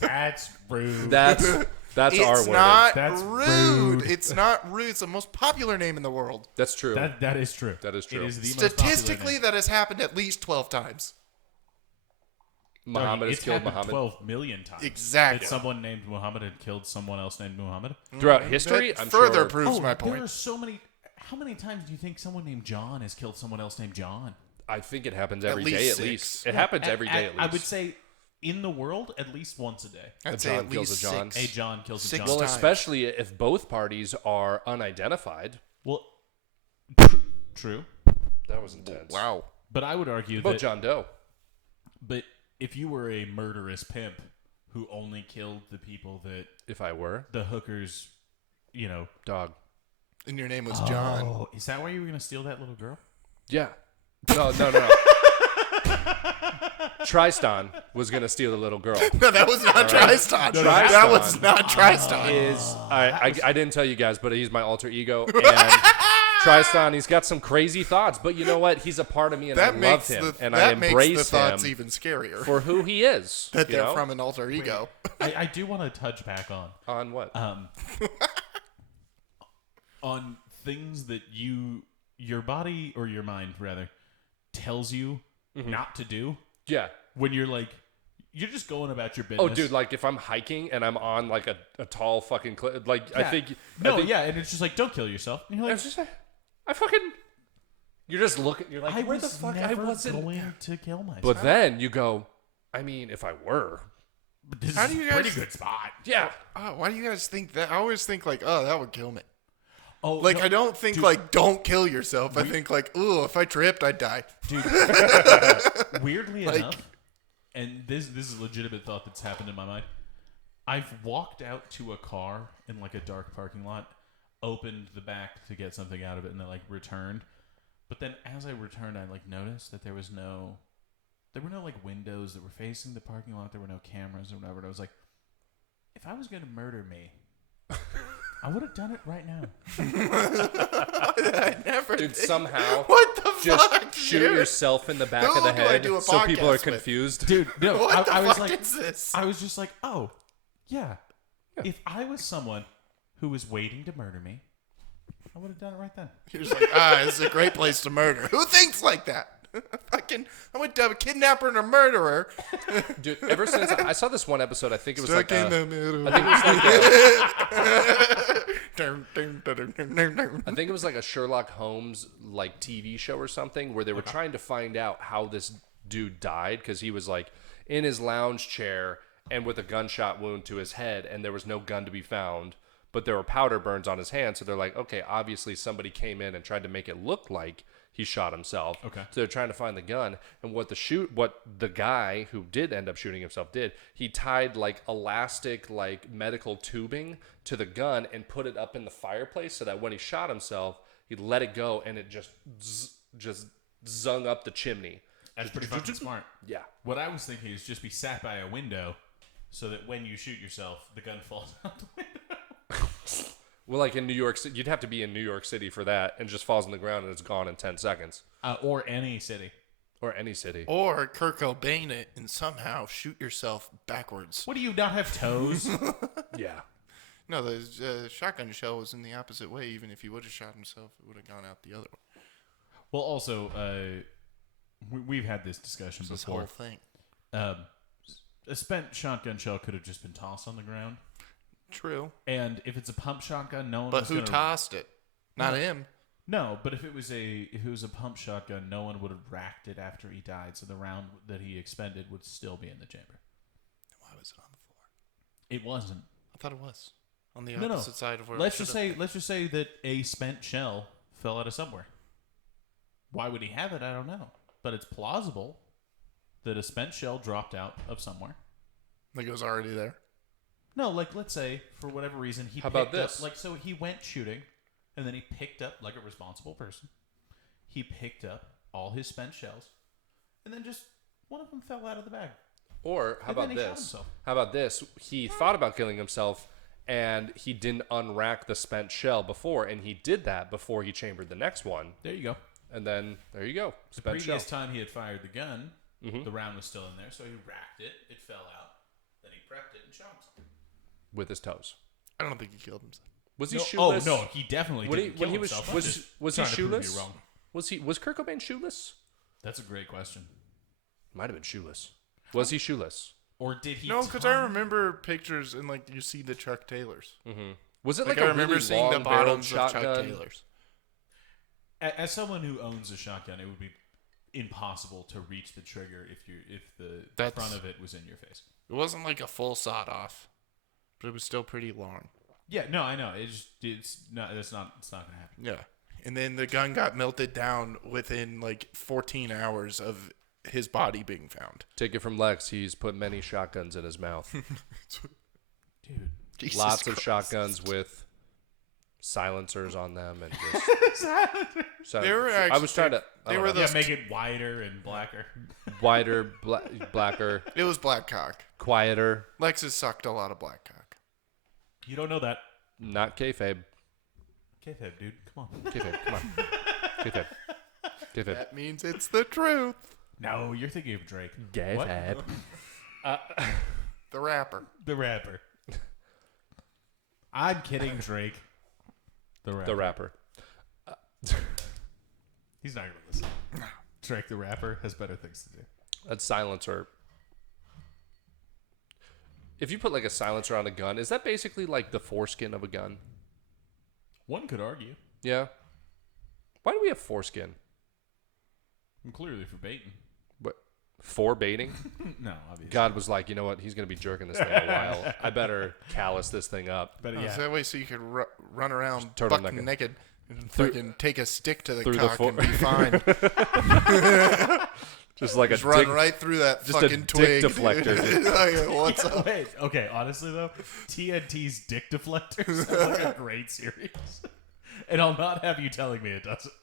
That's rude. That's our It's word. not That's rude. rude. It's not rude. It's the most popular name in the world. That's true. That is true. That is true. It is the most popular Statistically, name. that has happened at least 12 times. Muhammad has It's killed happened Muhammad. 12 million times. Exactly. That someone named Muhammad had killed someone else named Muhammad. Throughout history, That I'm further sure. proves my There are point. so many. How many times do you think someone named John has killed someone else named John? I think it happens every least day at 6. least. It happens every day at least. I would say in the world, at least once a day. I'd A say John at kills least a John. 6. A John kills a 6 John. Well, times. especially if both parties are unidentified. Well, true. That was intense. Wow. But I would argue About that. John Doe. But if you were a murderous pimp who only killed the people that If I were the hookers, dog. And your name was John. Oh, is that why you were gonna steal that little girl? Yeah. No. Tristan was gonna steal the little girl. No, that was not Tristan. no, that was Tristan not Tristan. I didn't tell you guys, but he's my alter ego. And Tristan, he's got some crazy thoughts, but you know what? He's a part of me, and I love him, and I embrace makes the thoughts him even scarier for who he is. that they're from an alter ego. I do want to touch back On what? On things that your body or your mind rather tells you not to do. Yeah. When you're just going about your business. Oh, dude, like if I'm hiking and I'm on like a tall fucking cliff, like Yeah. I think. And it's just like, don't kill yourself. And you're like, I fucking. You're just looking. You're like, where the fuck? I wasn't going to kill myself. But then you go, I mean, if I were. But this How is do you a pretty guys- good spot. Yeah. Why do you guys think that? I always think like, oh, that would kill me. Oh, Like, no, I don't think dude, like, don't kill yourself. I think like, ooh, if I tripped, I'd die. dude. Weirdly enough, and this is a legitimate thought that's happened in my mind. I've walked out to a car in like a dark parking lot, opened the back to get something out of it, and then like returned. But then as I returned, I like noticed that there were no like windows that were facing the parking lot. There were no cameras or whatever. And I was like, if I was gonna murder me, I would have done it right now. I never. Dude, did. somehow What the just fuck? shoot dude? yourself in the back Who of the do I head do a so people are podcast with? confused. Dude, no, What the I was fuck like, is this? I was just like, oh, yeah. If I was someone who was waiting to murder me, I would have done it right then. You're just like, this is a great place to murder. Who thinks like that? Fucking, I'm a kidnapper and a murderer. Dude, ever since I saw this one episode, I think it was Stuck like in the middle. I think it was like a Sherlock Holmes like TV show or something where they were trying to find out how this dude died because he was like in his lounge chair and with a gunshot wound to his head, and there was no gun to be found, but there were powder burns on his hand. So they're like, okay, obviously somebody came in and tried to make it look like he shot himself. Okay. So they're trying to find the gun, and what the guy who did end up shooting himself did, he tied like elastic like medical tubing to the gun and put it up in the fireplace so that when he shot himself, he let it go and it just zung up the chimney. That's pretty fucking smart. Yeah. What I was thinking is just be sat by a window so that when you shoot yourself, the gun falls out the window. Well, like in New York City, you'd have to be in New York City for that, and just falls on the ground and it's gone in 10 seconds. Or any city. Or any city. Or Kurt Cobain it and somehow shoot yourself backwards. What do you not have toes? Yeah. No, the shotgun shell was in the opposite way. Even if he would have shot himself, it would have gone out the other way. Well, also, we've had this discussion This before. whole thing. A spent shotgun shell could have just been tossed on the ground. True. And if it's a pump shotgun, no one But was who gonna... tossed it? Not him. No, but if it was a pump shotgun, no one would have racked it after he died, so the round that he expended would still be in the chamber. Why was it on the floor? It wasn't. I thought it was on the No. opposite side of where. Let's it just should've say that a spent shell fell out of somewhere. Why would he have it? I don't know. But it's plausible that a spent shell dropped out of somewhere. been. Like it was already there. No, like let's say for whatever reason he How picked about this? up, like so he went shooting, and then he picked up like a responsible person. He picked up all his spent shells, and then just one of them fell out of the bag. Or how And then about he shot this? himself. How about this? He thought about killing himself, and he didn't unrack the spent shell before, and he did that before he chambered the next one. There you go. And then there you go. The Spent shell. previous time he had fired the gun, Mm-hmm. the round was still in there, so he racked it. It fell out. Then he prepped it and shot himself. With his toes. I don't think he killed himself. Was he No, shoeless? Oh no, he definitely When he- didn't when kill he was- himself. I'm was- just was he trying to prove shoeless? you wrong. Was Kurt Cobain shoeless? That's a great question. Might have been shoeless. Was he shoeless? Or did he? No, because I remember pictures and like you see the Chuck Taylors. Mm-hmm. Was it Like, like I a remember really seeing the long-barreled bottoms of Chuck shotgun? Taylors. As someone who owns a shotgun, it would be impossible to reach the trigger if the That's- front of it was in your face. It wasn't like a full sawed off, but it was still pretty long. Yeah, no, I know. It's not gonna happen. Yeah. And then the gun got melted down within like 14 hours of his body being found. Take it from Lex. He's put many shotguns in his mouth. Dude. Jesus Lots of Christ. shotguns with silencers on them and just. So They were I was trying to. they I were don't know. those- make it wider and blacker. Wider, blacker, It was black cock. quieter. Lexus sucked a lot of black cock. You don't know that. Not kayfabe. Kayfabe, dude. Come on. Kayfabe, come on. Kayfabe. Kayfabe. That means it's the truth. No, you're thinking of Drake. Kayfabe. The rapper. The rapper. I'm kidding, Drake. The rapper. The rapper. He's not going to listen. Drake the rapper has better things to do. A silencer. If you put like a silencer on a gun, is that basically like the foreskin of a gun? One could argue. Yeah. Why do we have foreskin? I'm clearly for baiting. What? For baiting? No, obviously. God was like, you know what? He's going to be jerking this thing a while. I better callus this thing up. But Oh, yeah. so that way so you could run around turtle buck naked. naked and fucking take a stick to the through the cock and be fine. Just like Just a run dick, right through that just a fucking dick twig. deflector, dude. Like, what's up? Wait, okay, honestly though, TNT's Dick Deflector sounds like a great series. And I'll not have you telling me it doesn't.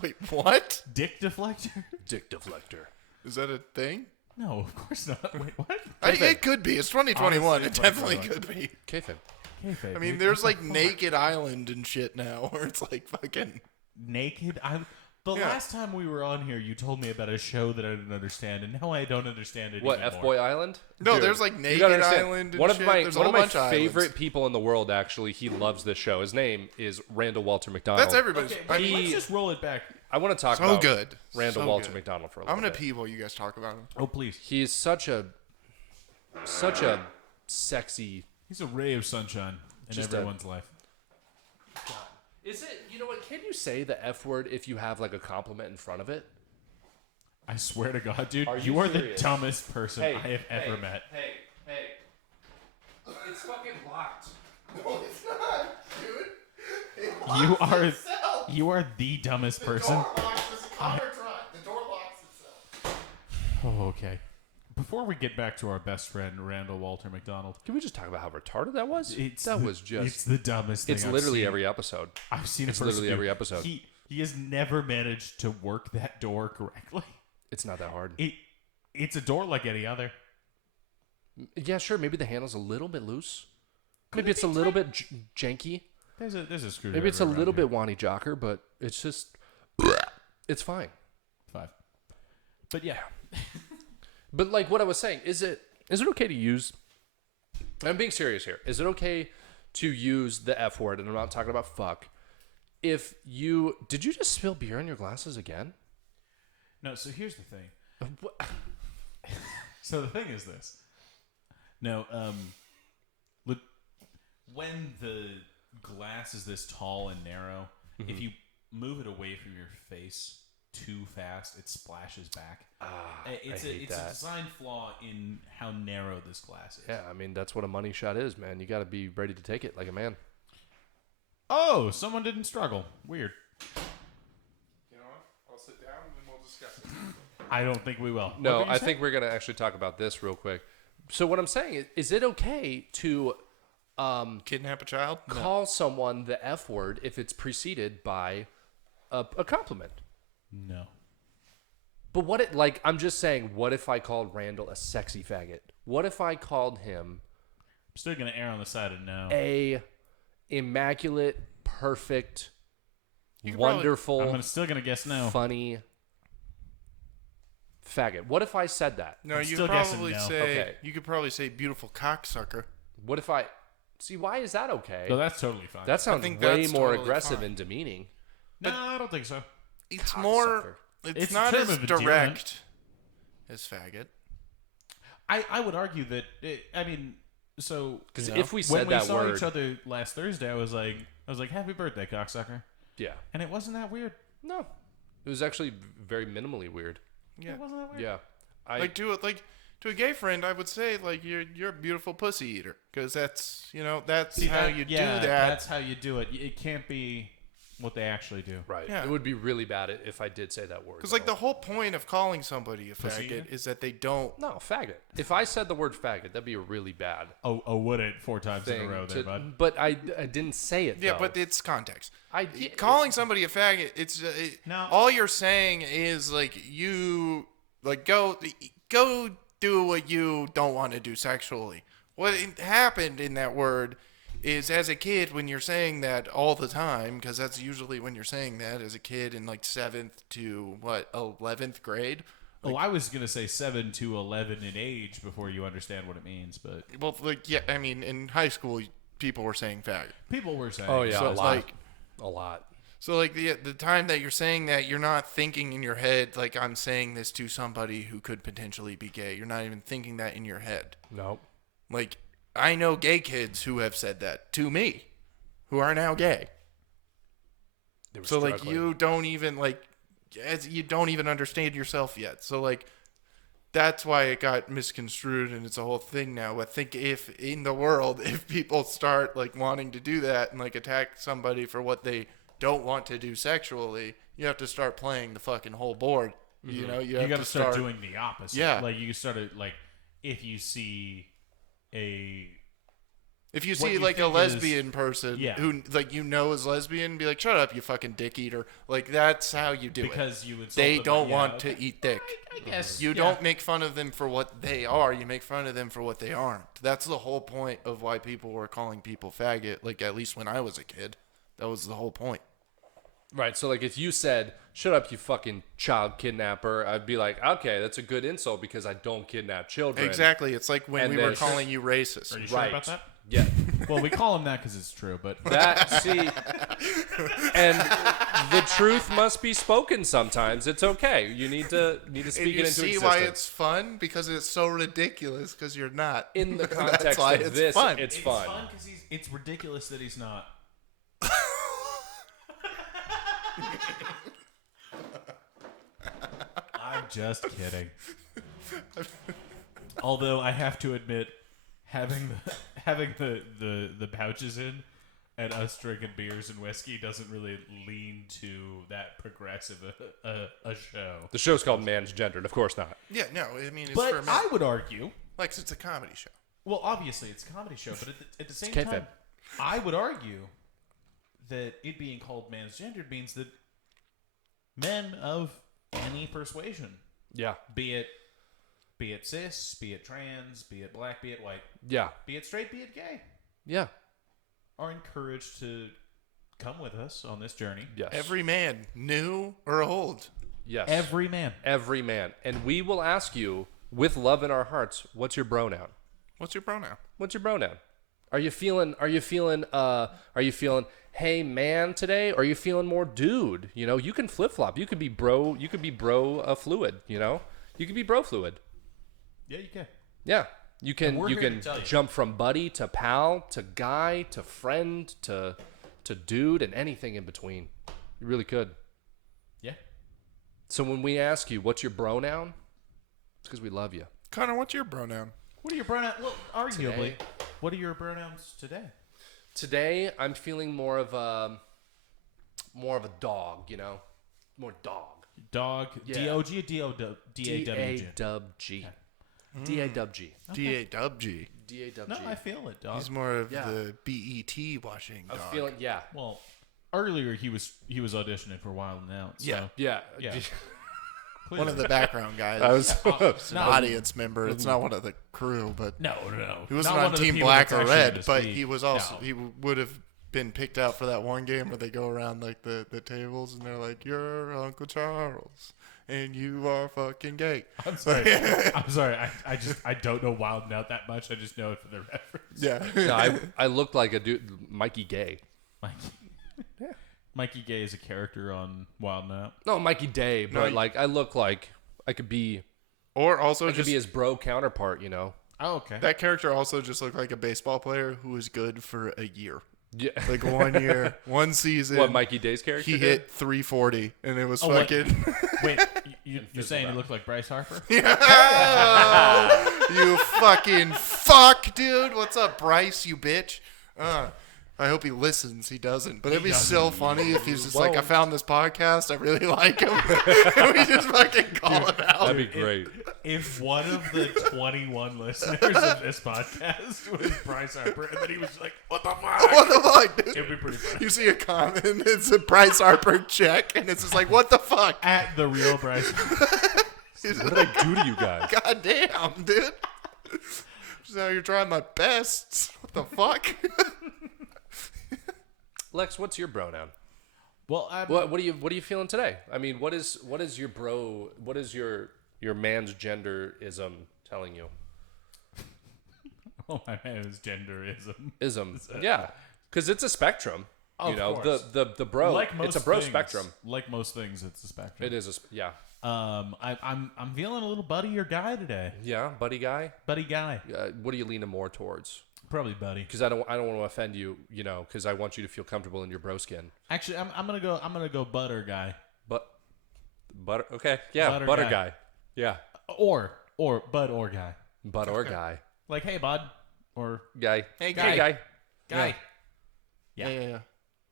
Wait, what? Dick Deflector? Dick deflector. Is that a thing? No, of course not. Wait, what? It could be. It's 2021. Honestly, It it's definitely 2021. could be. Kayfabe. Kayfabe, I mean, dude. there's What like the fuck? Naked Island and shit now, where it's like fucking. Naked? The Yeah. last time we were on here, you told me about a show that I didn't understand, and now I don't understand it What, anymore. F-Boy Island? No, Dude, there's like you Naked gotta understand, Island and one of shit. my There's a one whole of my bunch of favorite islands. people in the world, actually, he loves this show. His name is Randall Walter McDonald. That's everybody's. Okay, I but mean, let's just roll it back. I want to talk so about good. Randall So Walter good. McDonald for a I'm little gonna bit. pee while you guys talk about him. Oh, please. He's such a sexy. He's a ray of sunshine in Just a- everyone's life. Is it? You know what? Can you say the F word if you have like a compliment in front of it? I swear to God, dude, Are you you are serious? the dumbest person I have ever met. Hey. It's fucking locked. No, it's not, dude. You are the dumbest person. The door locks itself. Oh, okay. Before we get back to our best friend Randall Walter McDonald, Can we just talk about how retarded that was? it's It's the dumbest thing. literally I've seen. every episode. I've seen it's a person literally do. every episode. He has never managed to work that door correctly. It's not that hard. It's a door like any other. Yeah, sure. Maybe the handle's a little bit loose. Maybe it's a little bit janky. There's a screwdriver. Maybe it's a around little here. bit Wani Jocker, but it's just, it's fine. 5. But yeah, But like what I was saying, is it okay to use? I'm being serious here. Is it okay to use the F word? And I'm not talking about fuck. If you did you just spill beer in your glasses again? no. So here's the thing. So the thing is this. No, look, when the glass is this tall and narrow, if you move it away from your face too fast, it splashes back. It's I hate a that. design flaw in how narrow this glass is. Yeah, I mean that's what a money shot is, man. You got to be ready to take it like a man. Oh, someone didn't struggle. Weird. You know what? I'll sit down and we'll discuss it. I don't think we will. What No, were you I saying? think we're gonna actually talk about this real quick. So what I'm saying is it okay to Kidnap a child? call someone the F word if it's preceded by a compliment? no. But what it like? I'm just saying. What if I called Randall a sexy faggot? What if I called him I'm still gonna err on the side of no. a immaculate, perfect, You could probably- wonderful, I'm still gonna guess no. funny faggot? What if I said that? No, I'm you still could guessing probably no. say Okay. you could probably say beautiful cocksucker. What if I see? Why is that okay? No, that's totally fine. That sounds think way that's more totally aggressive fine. and demeaning. no, I don't think so. It's Cocksucker. more. It's It's a not term as of endearment. direct as faggot. I would argue that I mean, so 'Cause you know, if we when said we that saw word- each other last Thursday, I was like, happy birthday, cocksucker, Yeah. and it wasn't that weird. No, it was actually very minimally weird. Yeah. It wasn't that weird. Yeah, Like to a gay friend, I would say like you're a beautiful pussy eater because that's See, how you yeah, do that. That's how you do it. It can't be. what they actually do. Right. Yeah. It would be really bad if I did say that word. Because like the whole point of calling somebody a faggot is that they don't. No, faggot. If I said the word faggot, that'd be a really bad Oh, would it 4 times in a thing. row there, bud? But I didn't say it. Yeah, though. but it's context. did. Calling somebody a faggot, it's No. all you're saying is like you like go do what you don't want to do sexually. What happened in that word is as a kid when you're saying that all the time, because that's usually when you're saying that as a kid in like 7th to 11th grade. Oh, I was gonna say 7 to 11 in age before you understand what it means, but Well, like yeah, I mean in high school people were saying faggot. people were saying. Oh yeah, So a it's lot. like A lot. So like the time that you're saying that, you're not thinking in your head like I'm saying this to somebody who could potentially be gay. You're not even thinking that in your head. Nope. Like I know gay kids who have said that to me, who are now gay. They were So like struggling. you don't even you don't even understand yourself yet. So like that's why it got misconstrued and it's a whole thing now. I think if in the world, if people start like wanting to do that and like attack somebody for what they don't want to do sexually, you have to start playing the fucking whole board. Mm-hmm. You know, you You have got to to start doing the opposite. Yeah. Like you started like if you see a If you what see you like a think is- lesbian person Yeah. who like you know is lesbian, be like, shut up, you fucking dick eater. Like that's how you do it. because you insult They them, don't yeah, want okay. to eat dick. I guess You yeah. don't make fun of them for what they are. You make fun of them for what they aren't. That's the whole point of why people were calling people faggot. Like, at least when I was a kid, that was the whole point. Right. So like if you said, "Shut up, you fucking child kidnapper," I'd be like, "Okay, that's a good insult because I don't kidnap children." Exactly. It's like when And we were then- calling you racist. Are you sure Right. about that? Yeah. Well, we call him that because it's true, but That see, and the truth must be spoken sometimes. It's okay. You need to And speak you it into see existence. why it's fun? Because it's so ridiculous, because you're not. In the That's context why of it's this, fun. it's fun. because it's ridiculous that he's not. I'm just kidding. Although I have to admit, having the pouches in and us drinking beers and whiskey doesn't really lean to that progressive a show. The show's called Man's Gendered. Of course not. Yeah, no, I mean, it's But for men. I would argue, Like, it's a comedy show. well, obviously it's a comedy show, but at the same kayfabe. time, I would argue that it being called man's gendered means that men of any persuasion, Yeah. be it cis, be it trans, be it black, be it white, Yeah. be it straight, be it gay, Yeah. are encouraged to come with us on this journey. Yes. Every man, new or old. yes. Every man. Every man. And we will ask you, with love in our hearts, what's your pronoun? What's your pronoun? What's your pronoun? Are you feeling hey man today? Or are you feeling more dude? You know, you can flip flop. You could be bro fluid, you know? You could be bro fluid. Yeah, you can. Yeah. You can And we're you here can to tell you. jump from buddy to pal to guy to friend to dude and anything in between. You really could. Yeah. So when we ask you what's your pronoun, it's because we love you. Connor, what's your pronoun? What are your pronouns? Well, arguably, Today. what are your pronouns today? Today I'm feeling more of a dog, you know? More dog. Dog. Yeah. D-O-G or D-O-W-G? D-A-W-G. D-A-W-G. D-A-W-G. D-A-W-G. No, I feel it, dog. He's more of Yeah. the BET watching I'm dog. feeling, yeah. Well, earlier he was auditioning for Wild 'N Out. So Yeah. Yeah. Yeah. One of the background guys. I was, It's an audience member. It's not one of the crew, but No. he wasn't Not one on of the Team people Black that's or actually Red, gonna but speak. he was also No. he would have been picked out for that one game where they go around like the tables and they're like, "You're Uncle Charles and you are fucking gay." I'm sorry. I'm sorry. I don't know Wild 'N Out that much. I just know it for the reference. Yeah. no, I looked like a dude, Mikey Gay. Mikey Gay is a character on Wild 'N Out. No, Mikey Day, but No, like I look like I could be Or also I could just be his bro counterpart, you know? Oh, okay. that character also just looked like a baseball player who was good for a year. Yeah. Like 1 year, one season. What Mikey Day's character? he did? hit 340 and it was Oh, what? fucking Wait, you're saying he looked like Bryce Harper? you fucking fuck, dude. What's up, Bryce, you bitch? I hope he listens. He doesn't. But it'd be so funny if he's just like, I found this podcast. I really like him. And we just fucking call him out. That'd be great. If one of the 21 listeners of this podcast was Bryce Harper, and then he was like, what the fuck? What the fuck, dude? It'd be pretty funny. You see a comment, it's a Bryce Harper check, and it's just like, what the fuck? At the real Bryce Harper. What did I do to you guys? God damn, dude. Just out here trying my best. What the fuck? Lex, what's your pronoun? Well, What are you feeling today? I mean, what is your man's genderism telling you? oh, my man's genderism. Ism, yeah, because it's a spectrum. Of You know, course. the bro. Like most It's a bro things, spectrum. Like most things, it's a spectrum. It is yeah. I'm feeling a little buddy or guy today. Yeah, buddy guy. Buddy guy. What are you leaning more towards? Probably buddy. Because I don't want to offend you. You know, because I want you to feel comfortable in your bro skin. Actually, I'm gonna go butter guy. But butter. Okay, yeah, Butter guy. guy. Yeah, Or bud or guy. bud or guy. Like, hey bud, or Guy. Hey, Guy. guy. guy. Yeah. Yeah.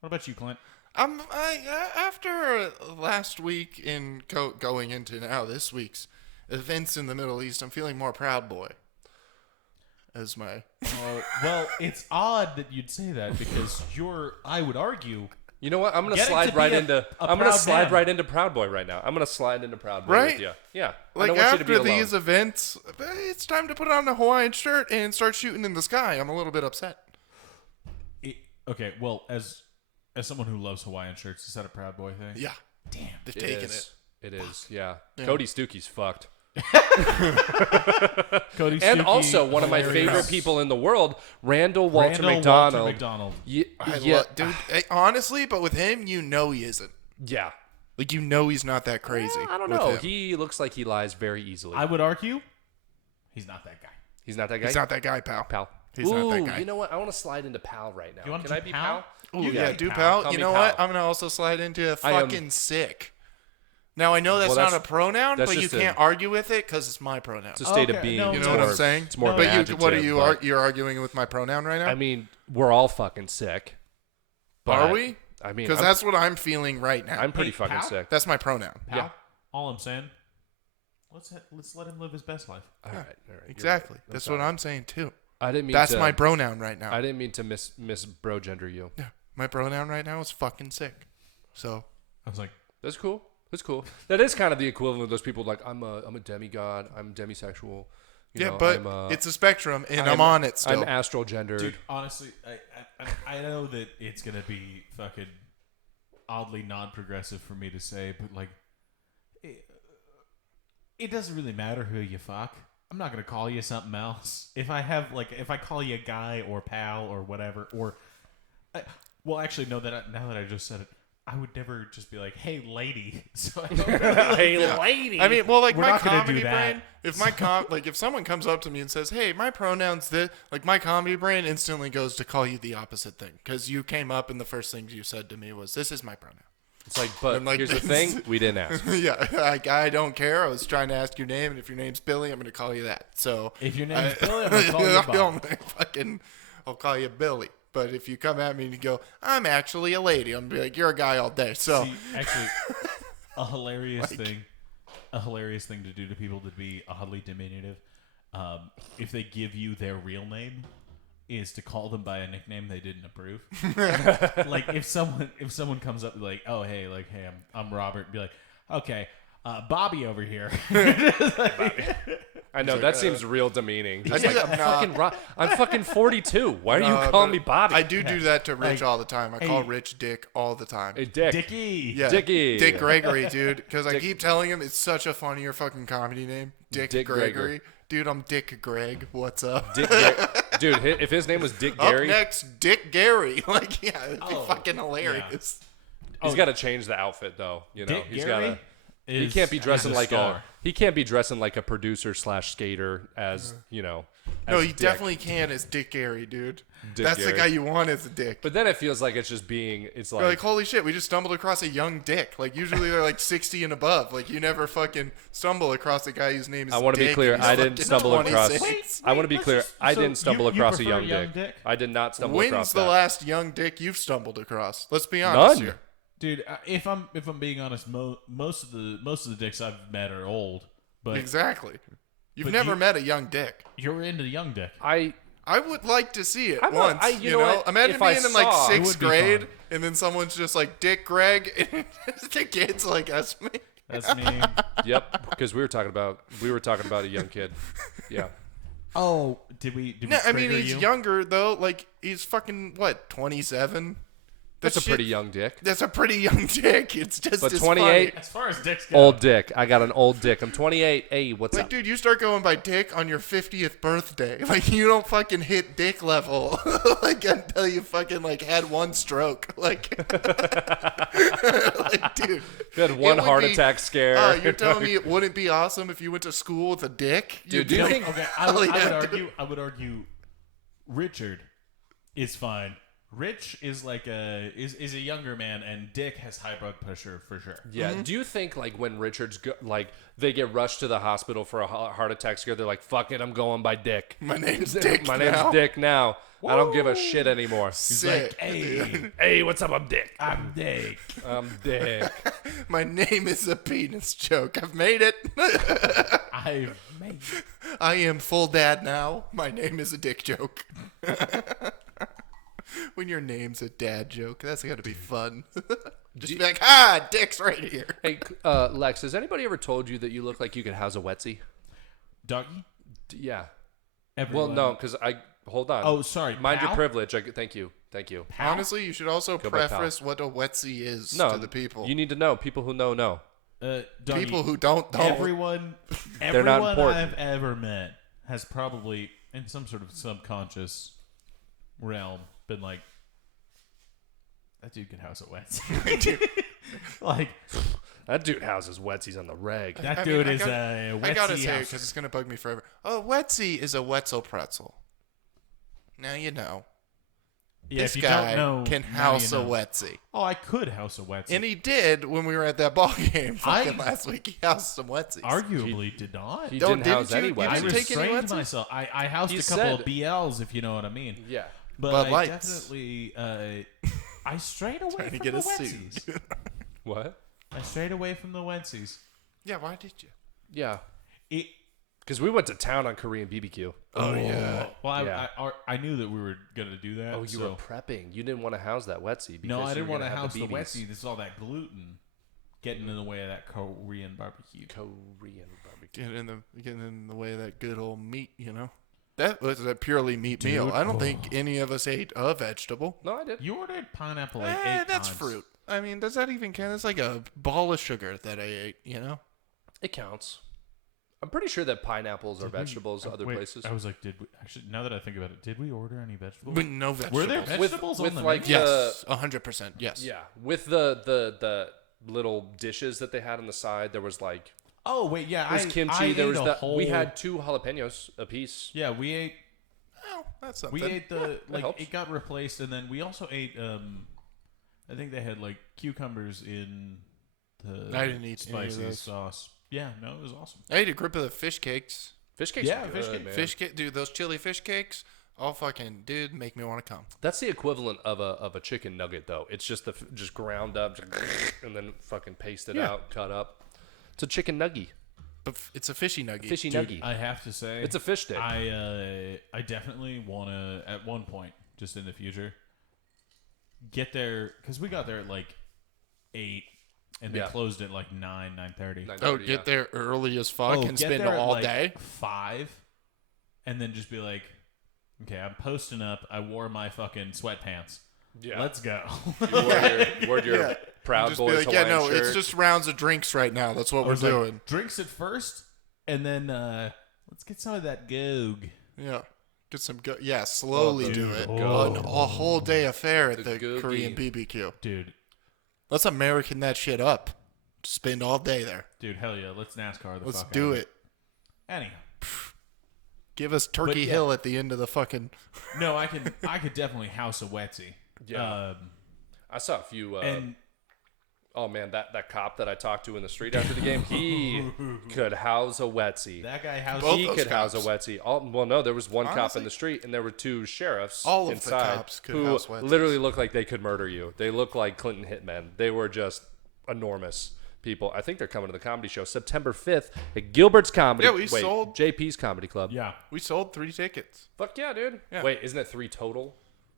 What about you, Clint? After last week and going into now this week's events in the Middle East, I'm feeling more Proud Boy. As my Well, it's odd that you'd say that because I would argue, You know what? I'm gonna Getting slide to right be a into. I'm gonna proud slide man. right into Proud Boy right now. I'm gonna slide into Proud Boy Right? with you. Yeah. I like don't want you to be after alone. these events, it's time to put on a Hawaiian shirt and start shooting in the sky. I'm a little bit upset. okay, well, as someone who loves Hawaiian shirts, is that a Proud Boy thing? Yeah, Damn. they're It taking is. It is. Yeah. Yeah. Cody Stooky's fucked. Cody And Stuckey, also one of my hilarious. favorite people in the world, Randall Walter Randall McDonald. Walter McDonald. Yeah. Dude. Honestly, but with him, you know he isn't. Yeah. Like, you know he's not that crazy. I don't with know. him. He looks like he lies very easily. I would argue he's not that guy. He's not that guy. He's not that guy, pal. Pal. He's not that Ooh, guy. you know what? I want to slide into Pal right now. You want Can to I do be Pal? Pal? Ooh, You yeah, got do Pal. pal. Call You me know Pal. what? I'm gonna also slide into I am- fucking sick. Now I know that's Well, not a that's- pronoun, that's but you just a- can't argue with it because it's my pronoun. It's a state Okay, of being. no, You It's know what I'm more- saying? It's more No, of an But you, adjective, what are you? but- You're arguing with my pronoun right now? I mean, we're all fucking sick. But, Are we? I mean, Because I'm, that's what I'm feeling right now. I'm pretty Hey, fucking Pal? sick. That's my pronoun. Pal? Yeah. All I'm saying, let's let him live his best life. All right. You're Exactly. right. That's sorry. what I'm saying too. I didn't mean That's to, my pronoun right now. I didn't mean to miss bro gender you. Yeah, my pronoun right now is fucking sick. So I was like, That's cool. That's cool. That is kind of the equivalent of those people like I'm a demigod. I'm demisexual. You yeah, know, but I'm, it's a spectrum, and I'm on it still. I'm astral gendered. dude, honestly, I know that it's gonna be fucking oddly non-progressive for me to say, but like, it doesn't really matter who you fuck. I'm not gonna call you something else. If I call you guy or pal or whatever, or well, actually, no. Now that I just said it, I would never just be like, "Hey, lady." So I don't really, Hey, lady. I mean, well, like We're my not gonna comedy do that. brain. If my like if someone comes up to me and says, "Hey, my pronoun's this," like my comedy brain instantly goes to call you the opposite thing because you came up and the first things you said to me was, "This is my pronoun." It's like, but I'm like, here's the thing: we didn't ask. Yeah, like I don't care. I was trying to ask your name, and if your name's Billy, I'm going to call you that. So if your name's Billy, I'm gonna call you Bob. I'll call you Billy. But if you come at me and you go, "I'm actually a lady," I'm gonna be like, "You're a guy all day." So See, actually, a hilarious thing to do to people to be oddly diminutive, if they give you their real name, is to call them by a nickname they didn't approve. Like if someone comes up like, "Oh hey, I'm Robert," be like, "Okay, Bobby over here." I know that seems real demeaning. Just do like that- I'm fucking 42. Why are you but calling me Bobby? I do that to Rich Like, all the time. I hey- call Rich Dick all the time. Hey, Dick. Dicky. Yeah, Dickie. Dick Gregory, dude. Because I keep telling him it's such a funnier fucking comedy name. Dick Gregory. Gregory. Dude, I'm Dick Greg. What's up? Dude, if his name was Dick Up Gary, next, Dick Gary. Like, yeah, it'd be Oh, fucking hilarious. he's got to change the outfit though. You know, Dick he's Gary got to. He can't be dressing like star. He can't be dressing like a producer / skater as you know. No, as he Dick. definitely can as Dick Gary, dude. Dick That's Gary. the guy you want as a dick. But then it feels like it's just being. It's You're like, holy shit, we just stumbled across a young dick. Like, usually they're like 60 and above. Like, you never fucking stumble across a guy whose name is I want to be Dick clear. and he's I didn't fucking stumble across. 26. I want to be let's clear. just- I so didn't stumble you across a prefer young dick. I did not stumble When's across the that. last young dick you've stumbled across? Let's be honest None. here. Dude, if I'm being honest, most of the dicks I've met are old. But Exactly. You've But never you- met a young dick. you're into young dick. I would like to see it I'm once. not- you you know know, what? imagine If I being in like saw- It would sixth be grade, fun. and then someone's just like Dick Greg, and the kid's like, "That's me." That's me. Yep, because we were talking about a young kid. Yeah. Oh, did we No, I mean trigger he's you? younger though. Like he's fucking what, 27? That's a That pretty shit- young dick. That's a pretty young dick. It's just But as 28 funny. As far as dicks go, Old dick. I got an old dick. I'm 28. Hey, what's Like, up? dude, you start going by dick on your 50th birthday. Like, you don't fucking hit dick level, like, until you fucking, like, had one stroke. Like, like dude. You had one it would heart be- attack scare. You're telling me it wouldn't be awesome if you went to school with a dick? Dude, do you think? okay, Hell yeah, I would argue, Richard is fine. Rich is like is a younger man, and Dick has high blood pressure for sure. Yeah. Do you think like when Richards they get rushed to the hospital for a heart attack scare, they're like, "Fuck it, I'm going by Dick. My name's Dick My now." name's Dick now. I don't give a shit anymore." He's Sick. like, hey, Hey, what's up? I'm Dick. I'm Dick. I'm Dick. My name is a penis joke. I've made it. I've made it. I am full dad now. My name is a dick joke. When your name's a dad joke, that's got to be fun. Just be like, Dick's right here. Hey, Lex, has anybody ever told you that you look like you could house a wetsy? Doggy? Yeah. Everyone. Well, no, because hold on. Oh, sorry. Mind your pal? privilege. Thank you. Pal? Honestly, you should also Go by pal. preface what a wetsy is No, to the people. You need to know. People who know. Doggy, People who don't know. everyone not I've important. ever met has probably, in some sort of subconscious realm, been like, that dude can house a wetsy. Like, That dude houses wetsies on the reg. that I dude mean, is a wetsy I gotta say, house. because it's gonna bug me forever. A wetsy is a Wetzel pretzel. Now you know. Yeah, This if you guy don't know, can now house you a know. wetsy. Oh, I could house a wetsy. And he did when we were at that ball game fucking I- last week. He housed some wetsies. Arguably did not. He Don't- didn't house didn't you- any you I didn't wetsies. take any restrained wetzies? myself. I housed He a couple said- of BLs, if you know what I mean. Yeah. But Bud I Lights. definitely, I strayed away Trying to from get the a suit. wetsies. What? I strayed away from the wetsies. Yeah, why did you? Yeah. It, Because we went to town on Korean BBQ. Oh, yeah. well, Yeah. I knew that we were gonna do that. Oh, you so. were prepping. You didn't want to house that wetsy. Because No, I you didn't were want to gonna have house the BBs. wetsy. This is all that gluten getting in the way of that Korean barbecue. Korean barbecue. Getting in the way of that good old meat, you know? That was a purely meat Dude, meal. I don't think any of us ate a vegetable. No, I did. You ordered pineapple like 8 That's times. fruit. I mean, does that even count? It's like a ball of sugar that I ate, you know? It counts. I'm pretty sure that pineapples are vegetables other Wait, places. I was like, did we actually? Now that I think about it, did we order any vegetables? But no vegetables. Were there vegetables with on the like menu? Yes, 100%. Yes. Yeah, with the little dishes that they had on the side, there was like Oh wait, yeah, there was I kimchi. There ate was a that. whole, We had 2 jalapenos a piece. Yeah, we ate. Oh, that's something. We ate the like helps. it got replaced, and then we also ate. I think they had like cucumbers in the I didn't eat any of spicy those. sauce. Yeah, no, it was awesome. I ate a grip of the fish cakes. Fish cakes. Yeah, are fish good, cake- man. Fish cake, dude, those chili fish cakes, all fucking, dude, make me want to come. That's the equivalent of a chicken nugget, though. It's just just ground up, and then fucking pasted Yeah. out, cut up. It's a chicken nugget, But it's a fishy nugget. fishy Dude, nugget. I have to say, It's a fish stick. I definitely want to at one point, just in the future, get there because we got there at like 8, and they Yeah. closed at like 9:30. 9:30, Get there early as fuck and get spend there at, all like, day. 5, and then just be like, okay, I'm posting up. I wore my fucking sweatpants. Yeah. Let's go. You wore your Yeah. Proud Just be Boys like, yeah, Hawaiian no, shirt. it's just rounds of drinks right now. That's what I we're was like, doing. drinks at first, and then let's get some of that goog. Yeah. Get some yeah, slowly Oh, do dude. it. Oh. A whole day affair at The the googie. Korean BBQ. Dude, Let's American that shit up. Spend all day there. hell yeah, let's NASCAR the Let's fuck do out of it. Anyhow, Give us Turkey yeah. Hill at the end of the fucking. No, I could definitely house a wetsy. Yeah. I saw a few. And Oh man, that cop that I talked to in the street after the game, he could house a wetsy. that guy house. Both He those could house a cops. wetsy. Well, no, there was one cop Honestly? in the street, and there were two sheriffs All of the inside cops could who house wetsies. literally looked like they could murder you. They looked like Clinton hitmen. They were just enormous people. I think they're coming to the comedy show September 5th at Gilbert's Comedy. Yeah, we sold- JP's Comedy Club. Yeah. We sold 3 tickets. Fuck yeah, dude. Yeah. Wait, isn't it 3 total?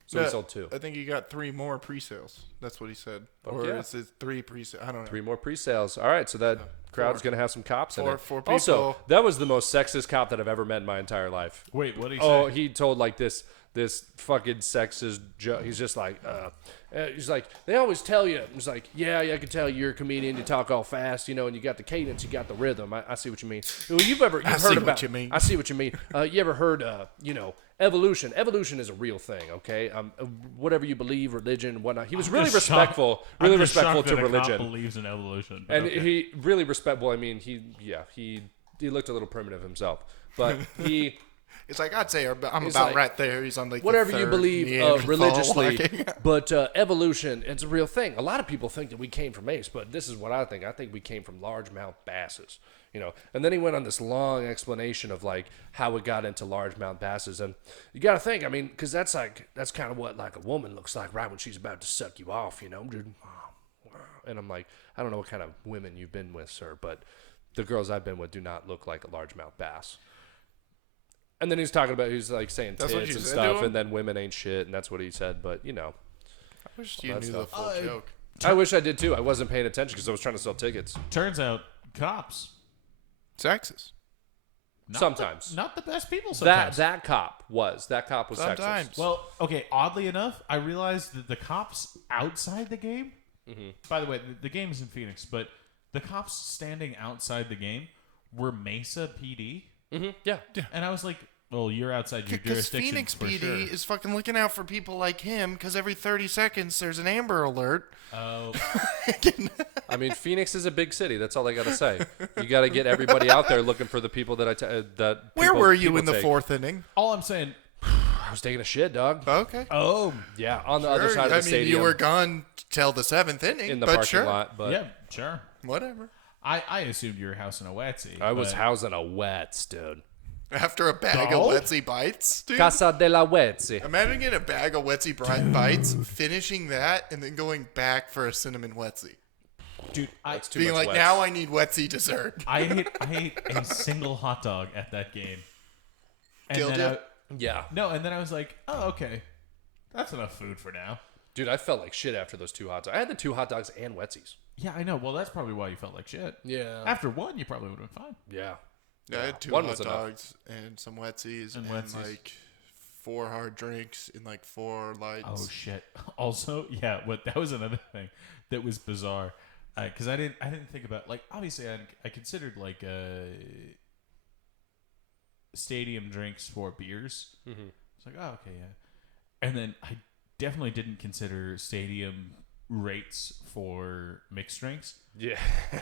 So we Yeah, sold 2. I think he got 3 more pre-sales. That's what he said. Or yeah. is it 3 pre-sales? I don't know. 3 more pre-sales. All right, so that crowd's going to have some cops in it. Four Also, people. that was the most sexist cop that I've ever met in my entire life. Wait, what did he Oh, say? he told like this fucking sexist joke. He's just like, he's like, they always tell you. He's like, yeah, I can tell you're a comedian. You talk all fast, and you got the cadence, you got the rhythm. I see what you mean. Well, you've I heard see about. what you mean. I see what you mean. You ever heard, evolution? Evolution is a real thing. Okay, whatever you believe, religion, whatnot. He was really respectful, really respectful to religion. Believes in evolution, And okay. he really respectful. I mean, he looked a little primitive himself, but he. It's like, I'd say I'm It's about like, right there. He's on like the whatever you third believe Neanderthal religiously, walking. but evolution, it's a real thing. A lot of people think that we came from apes, but this is what I think. I think we came from largemouth basses, And then he went on this long explanation of like how it got into largemouth basses, and you got to think, I mean, because that's kind of what like a woman looks like right when she's about to suck you off, dude. And I'm like, I don't know what kind of women you've been with, sir, but the girls I've been with do not look like a largemouth bass. And then he's like saying That's what tits you and said stuff, to him? and then women ain't shit, and that's what he said. But I wish you that's knew the full joke. I wish I did too. I wasn't paying attention because I was trying to sell tickets. Turns out cops Sexist. Sometimes not the best people. Sometimes that cop was Sometimes. sexist. Well, okay. Oddly enough, I realized that the cops outside the game. By the way, the game is in Phoenix, but the cops standing outside the game were Mesa PD, Yeah. and I was like, "Well, you're outside your Because jurisdiction Phoenix for PD sure." is fucking looking out for people like him because every 30 seconds there's an Amber Alert. Oh, I mean, Phoenix is a big city. That's all I gotta say. You gotta get everybody out there looking for the people that. Where people- were you people in the take. 4th inning? all I'm saying. I was taking a shit, dog. Okay. Oh, Yeah, on the other Sure. side of the I mean, stadium. you were gone till the 7th inning, in the but parking sure. lot, but yeah, sure. Whatever. I assumed you were housing a wetsy. I was but- housing a Wets, dude. After a bag Dog? of Wetsy bites, dude. Casa de la Wetsy. Imagine getting a bag of Wetsy bites, finishing that, and then going back for a cinnamon Wetsy. dude. That's too Being much like, Wets. now I need Wetsy dessert. I ate a single hot dog at that game. And Killed then you? Yeah. and then I was like, oh, okay. That's enough food for now. Dude, I felt like shit after those 2 hot dogs. I had the 2 hot dogs and Wetsies. Yeah, I know. Well, that's probably why you felt like shit. Yeah. After one, you probably would have been fine. Yeah. Yeah, I had 2 One hot was enough. dogs and some Wetsies And and, Wetsies. like 4 hard drinks and like 4 lights. Oh shit. Also, yeah, that was another thing that was bizarre because I didn't think about like obviously I considered like stadium drinks for beers. It's like, oh okay, yeah, and then I definitely didn't consider stadium rates for mixed drinks. Yeah.